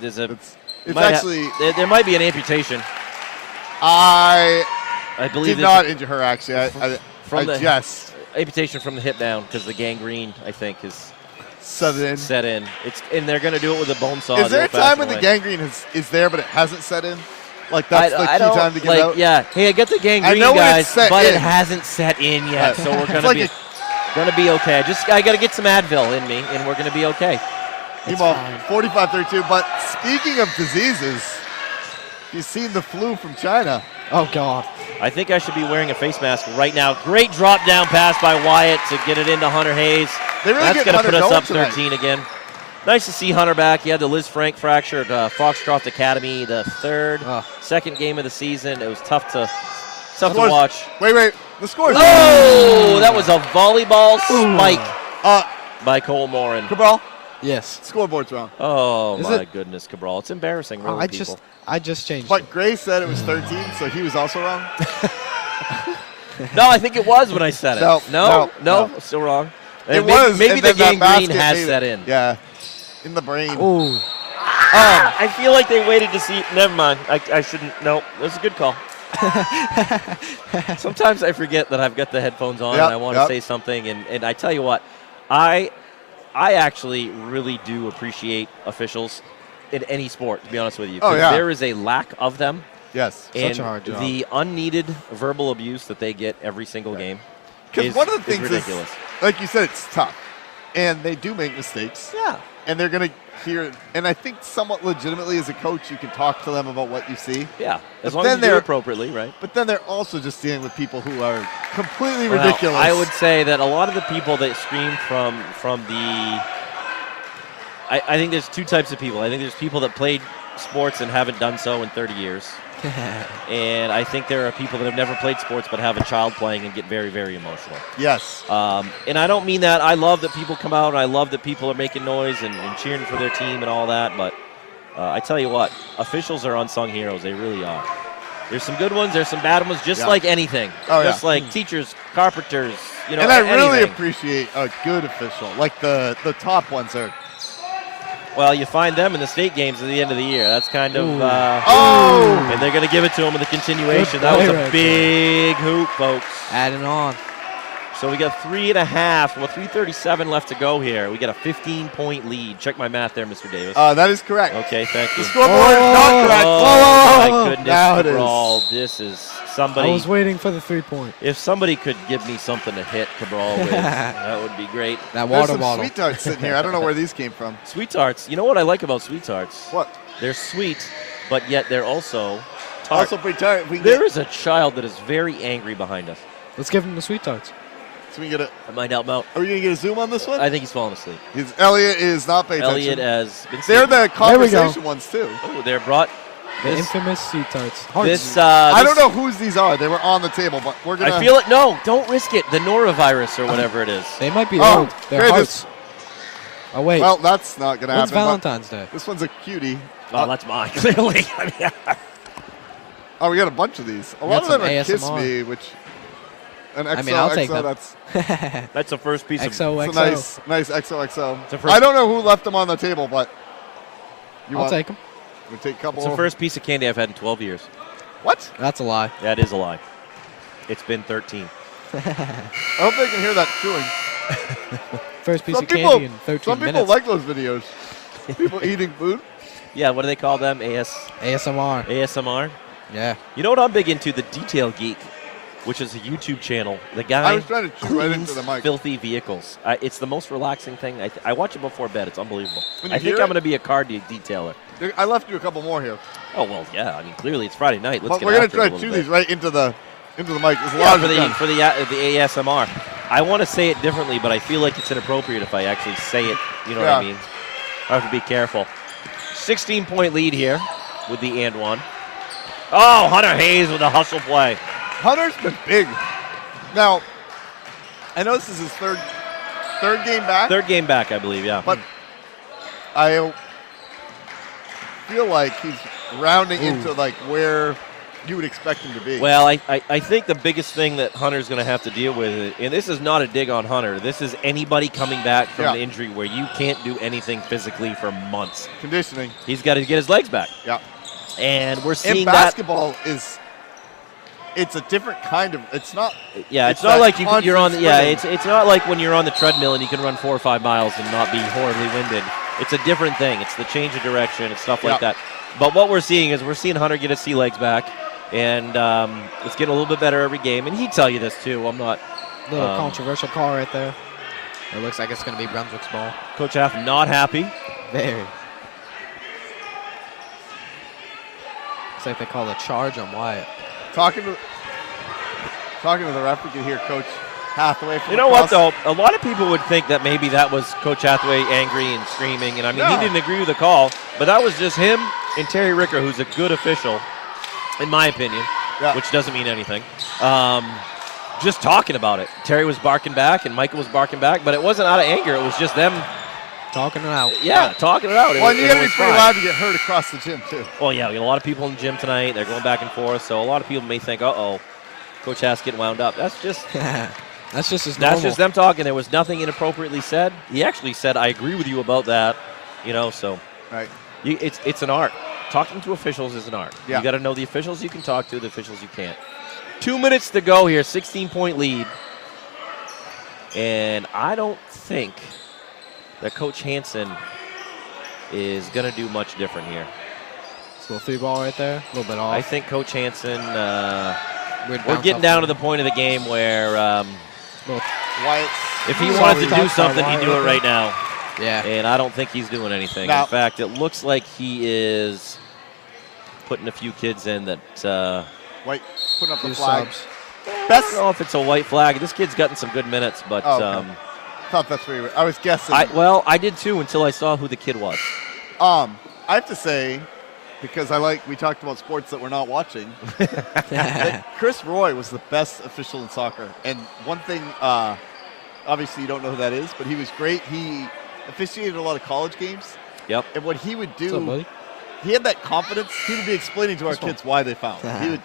There's there might be an amputation. I believe did not injure her actually. Amputation from the hip down because the gangrene I think is set in. And they're going to do it with a bone saw. Is there a time when the gangrene is there but it hasn't set in? Like that's the key time to get out. Yeah. Hey, I got the gangrene, guys, but it hasn't set in yet, so we're going to be okay. I got to get some Advil in me, and we're going to be okay. Meanwhile, 45-32. But speaking of diseases, you've seen the flu from China. Oh God. I think I should be wearing a face mask right now. Great drop down pass by Wyatt to get it into Hunter Hayes. That's going to put us up 13 again. Nice to see Hunter back. He had the Liz Frank fracture at Foxcroft Academy, the second game of the season. It was tough to watch. Wait. The score is... Oh, that was a volleyball spike by Cole Morin. Cabral? Yes. Scoreboard's wrong. Oh, my goodness, Cabral. It's embarrassing, really, people. I just changed But Gray said it was 13, so he was also wrong? No, I think it was when I said it. No, still wrong. It was. Maybe the gangrene has set in. Yeah. In the brain. Ooh. I feel like they waited to see. Never mind. I shouldn't. No, it was a good call. Sometimes I forget that I've got the headphones on and I want to say something. And I tell you what, I actually really do appreciate officials in any sport, to be honest with you. Oh, yeah. There is a lack of them. Yes. And Such a hard job. the unneeded verbal abuse that they get every single game Because one of the things ridiculous. is, like you said, it's tough. And they do make mistakes. Yeah. And they're going to hear it. And I think somewhat legitimately as a coach, you can talk to them about what you see. Yeah, as But long then as you do they're- it appropriately, right? But then they're also just dealing with people who are completely Well, ridiculous. I would say that a lot of the people that scream from the I think there's two types of people. I think there's people that played sports and haven't done so in 30 years. And I think there are people that have never played sports but have a child playing and get very, very emotional. Yes. And I don't mean that. I love that people come out, and I love that people are making noise and cheering for their team and all that. But I tell you what, officials are unsung heroes. They really are. There's some good ones. There's some bad ones, just like anything. Oh, just like teachers, carpenters, you know, and I really anything. appreciate a good official. Like the top ones are. Well, you find them in the state games at the end of the year. That's kind of. Oh! And they're going to give it to them in the continuation. That was a big hoop, folks. Adding on. So we got 3.5. Well, 3:37 left to go here. We got a 15-point lead. Check my math there, Mr. Davis. That is correct. Okay, thank you. The scoreboard is not correct. Oh, my goodness, Now it is. Cabral. This is somebody. I was waiting for the 3-point. If somebody could give me something to hit Cabral with, that would be great. That There's water some bottle. Sweet Tarts sitting here. I don't know where these came from. Sweet Tarts. You know what I like about Sweet Tarts? What? They're sweet, but yet they're also tart. Also pretty tart. There is a child that is very angry behind us. Let's give him the sweet tarts. So we get a. I might help him out. Are we gonna get a zoom on this one? I think he's falling asleep. Elliot is not paying Elliot attention. has been They're sleeping. the conversation ones too. Oh, they're brought. The This, infamous sweet tarts. I don't know whose these are. They were on the table, but we're gonna. I feel it. No, don't risk it. The norovirus or whatever it is. They might be Oh, old. They're great, hearts. Oh, wait. Well, that's not gonna When's happen. but Valentine's Day? This one's a cutie. Oh, that's mine. Clearly. Oh, we got a bunch of these. A lot of them are Kiss ASMR. Me, which. An XO, I mean, I'll take XO, that's That's the first piece of. It's a XOXO. nice XOXO. It's the first- I don't know who left them on the table, but I'll take them. We'll take a couple. It's the first piece of candy I've had in 12 years. What? That's a lie. That is a lie. It's been 13. I hope they can hear that chewing. First piece Some of people, candy in 13 some people minutes. like those videos. People eating food. Yeah, what do they call them? ASMR. ASMR? Yeah. You know what I'm big into? The Detail Geek, which is a YouTube channel. The guy I was trying to chew right into the mic. filthy vehicles. It's the most relaxing thing. I watch it before bed. It's unbelievable. When you I think hear I'm it- going to be a car detailer. I left you a couple more here. Oh, well, yeah. I mean, clearly it's Friday night. Let's But get we're gonna after try it a to little chew bit. these right into the mic. There's a Yeah, lot for of the them. for the ASMR. I want to say it differently, but I feel like it's inappropriate if I actually say it. You know what I Yeah. mean? I have to be careful. 16-point lead here with the and one. Oh, Hunter Hayes with a hustle play. Hunter's been big. Now, I know this is his third game back. Third game back, I believe. Yeah. But I feel like he's rounding into like where you would expect him to be. Well, I think the biggest thing that Hunter's going to have to deal with, and this is not a dig on Hunter, this is anybody coming back from an injury where you can't do anything physically for months. Conditioning. He's got to get his legs back. Yeah. And we're seeing and basketball it's a different kind of. It's not. Yeah, it's not like you're on. Yeah, it's not like when you're on the treadmill and you can run 4 or 5 miles and not be horribly winded. It's a different thing. It's the change of direction. It's stuff like that. But what we're seeing is we're seeing Hunter get his sea legs back, and it's getting a little bit better every game. And he'd tell you this too. I'm not. Little controversial call right there. It looks like it's going to be Brunswick's ball. Coach Half not happy. Very. Looks like they call a charge on Wyatt. Talking to the ref, we can hear Coach Hathaway. From You know what, across- though? A lot of people would think that maybe that was Coach Hathaway angry and screaming. And, I mean, No. he didn't agree with the call. But that was just him and Terry Ricker, who's a good official, in my opinion, which doesn't mean anything. Just talking about it. Terry was barking back and Michael was barking back. But it wasn't out of anger. It was just them talking it out. Yeah, talking it out. Well, It you got to be was pretty fine. loud to get hurt across the gym, too. Well, yeah, we got a lot of people in the gym tonight. They're going back and forth. So a lot of people may think, uh-oh, Coach Haas getting wound up. That's just That's just as normal. That's just them talking. There was nothing inappropriately said. He actually said, I agree with you about that. You know, so right. It's an art. Talking to officials is an art. Yeah. You got to know the officials you can talk to, the officials you can't. 2 minutes to go here, 16-point lead. And I don't think that Coach Hansen is going to do much different here. It's a little 3-ball right there, a little bit off. I think Coach Hansen, we're getting down to the point of the game where if he wanted to do something, he'd do it right now. Yeah. And I don't think he's doing anything. Now, in fact, it looks like he is putting a few kids in that. White putting up the Few flag. subs. I don't know if it's a white flag. This kid's gotten some good minutes, but Okay. Thought that's where you were. I was guessing. I did too until I saw who the kid was. I have to say, because we talked about sports that we're not watching, that Chris Roy was the best official in soccer. And one thing, obviously you don't know who that is, but he was great. He officiated a lot of college games. Yep. And what he would do, What's up, buddy? he had that confidence. He would be explaining to our kids why they fouled. He would,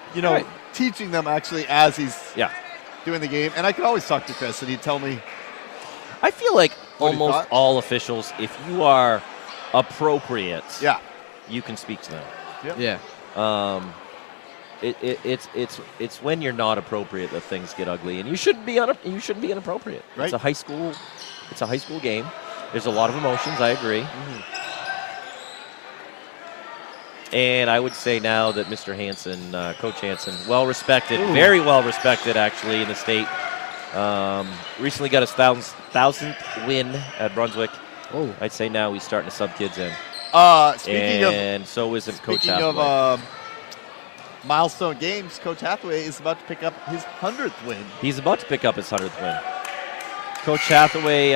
teaching them actually as he's doing the game. And I could always talk to Chris, and he'd tell me. I feel like What he almost thought? all officials, if you are appropriate, you can speak to them. Yep. Yeah. It's when you're not appropriate that things get ugly, and you shouldn't be inappropriate. Right. It's a high school game. There's a lot of emotions. I agree. And I would say now that Mr. Hansen, Coach Hansen, well respected, very well respected actually in the state. Recently got his 1000th win at Brunswick. Oh. I'd say now he's starting to sub kids in. Speaking so isn't Coach speaking Hathaway. of milestone games, Coach Hathaway is about to pick up his 100th win. He's about to pick up his 100th win. Coach Hathaway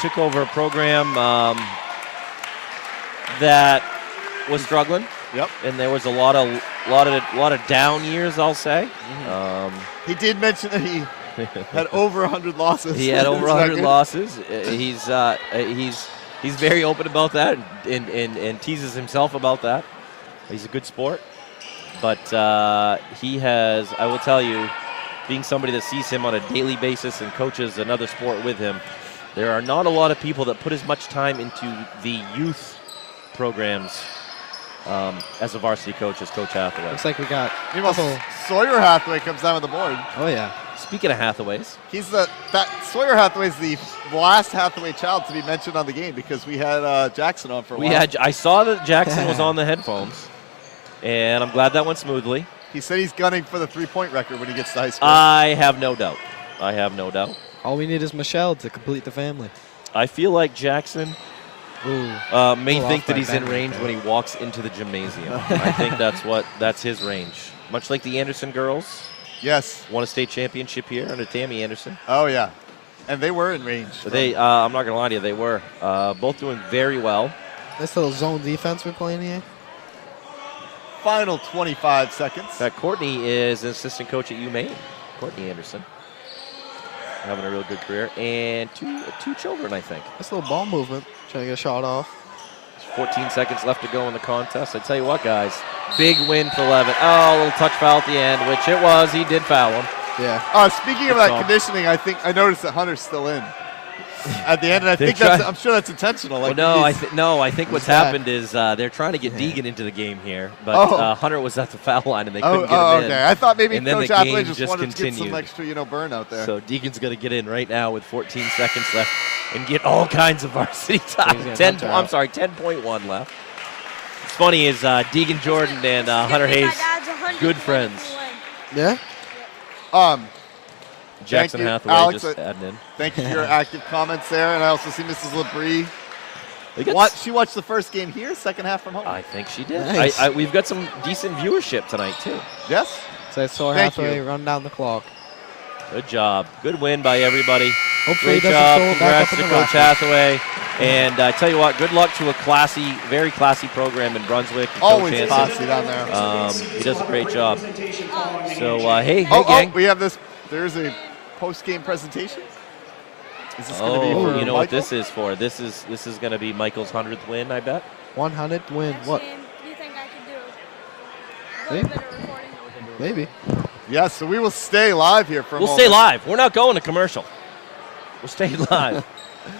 took over a program that was struggling. Yep. And there was a lot of down years, I'll say. He did mention that he had over 100 losses. He had over 100 losses. He's very open about that and teases himself about that. He's a good sport. But he has, I will tell you, being somebody that sees him on a daily basis and coaches another sport with him, there are not a lot of people that put as much time into the youth programs as a varsity coach as Coach Hathaway. Looks like we got. Meanwhile, Sawyer Hathaway comes down on the board. Oh yeah. Speaking of Hathaways, Sawyer Hathaway's the last Hathaway child to be mentioned on the game because we had Jackson on for a while. I saw that Jackson was on the headphones, and I'm glad that went smoothly. He said he's gunning for the 3-point record when he gets to high school. I have no doubt. All we need is Michelle to complete the family. I feel like Jackson may think that he's in range there. when he walks into the gymnasium. I think that's his range. Much like the Anderson girls. Yes. Won a state championship here under Tammy Anderson. Oh, yeah. And they were in range. I'm not going to lie to you, they were. Both doing very well. This little zone defense we're playing here. Final 25 seconds. Courtney is an assistant coach at UMaine. Courtney Anderson. Having a real good career. And two children, I think. This little ball movement. Trying to get a shot off. 14 seconds left to go in the contest. I tell you what, guys. Big win for Leavitt. Oh, a little touch foul at the end, which it was. He did foul him. Yeah. Speaking of that conditioning, I noticed that Hunter's still in at the end, and I'm sure that's intentional. Like I think what's happened is they're trying to get Deegan into the game here, but Hunter was at the foul line and they couldn't get him in. Okay. I thought maybe and then Coach the Hathaway game just wanted continued. to get some extra, burn out there. So Deegan's going to get in right now with 14 seconds left and get all kinds of varsity time. 10.1 left. What's funny is Deegan Jordan and Hunter Hayes, good friends. Yeah. Jackson Hathaway Alex, just adding in. Thank you for your active comments there. And I also see Mrs. LeBrie. She watched the first game here, second half from home. I think she did. Nice. We've got some decent viewership tonight, too. Yes. So I saw Hathaway run down the clock. Good job. Good win by everybody. Hopefully Great job. Congrats to Coach Hathaway. And I tell you what, good luck to a very classy program in Brunswick. Always classy down there. He does a great job. So, hey, gang. We have this. There's a post-game presentation. Is this going to be for you know Michael? what this is for? This is going to be Michael's 100th win, I bet. 100th win. What? Do you think I can do a little bit of recording? Maybe. Yes, so we will stay live here for a We'll moment. stay live. We're not going to commercial. We're staying live.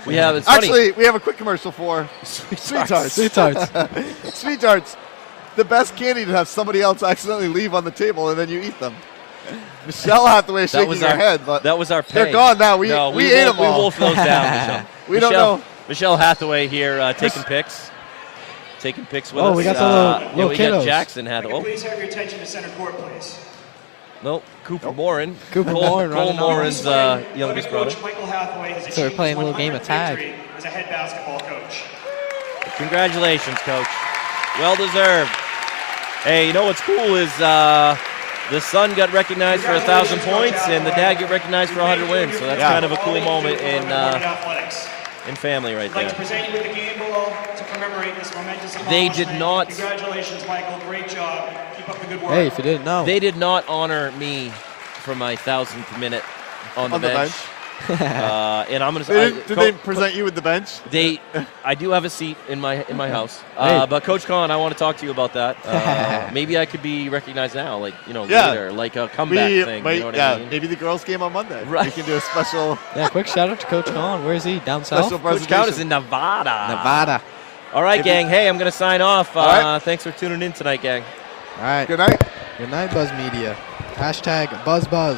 We have it's funny. Actually, we have a quick commercial for Sweet Tarts. Sweet Tarts. Sweet Tarts. The best candy to have somebody else accidentally leave on the table and then you eat them. Michelle Hathaway shaking her head, but that was our pay. they're gone now. We ate them all. We wolfed those down, Michelle. Don't know. Michelle Hathaway here taking pics. Taking pics with us. Oh, we got the little we kiddos. got Jackson Hathaway. Please have your attention to center court, please. Nope, Cooper Morin. Morin Cole running Morin's youngest brother. Michael Hathaway has So we're playing a little game of tag. as a head basketball coach. Congratulations, Coach. Well deserved. Hey, you know what's cool is the son got recognized for 1,000 points and the dad got recognized for 100 wins. So that's kind of a cool moment in family right I'd like to there. present you with the game ball to commemorate this momentous They accomplishment. did not. Congratulations, Michael. Great job. Keep up the good work. Hey, if you didn't know. They did not honor me for my 1,000th minute on the bench. And I'm gonna. Did they present you with the bench? I do have a seat in my house. Hey. But Coach Kahn, I want to talk to you about that. Maybe I could be recognized now, later, like a comeback thing. You know what I mean? Maybe the girls' game on Monday. Right. We can do a special. Yeah, quick shout out to Coach Kahn. Where is he? Down south? Special Coach Kahn is in Nevada. Nevada. All right, gang. Hey, I'm gonna sign off. right. Thanks for tuning in tonight, gang. All right. Good night. Good night, Buzz Media. #BuzzBuzz.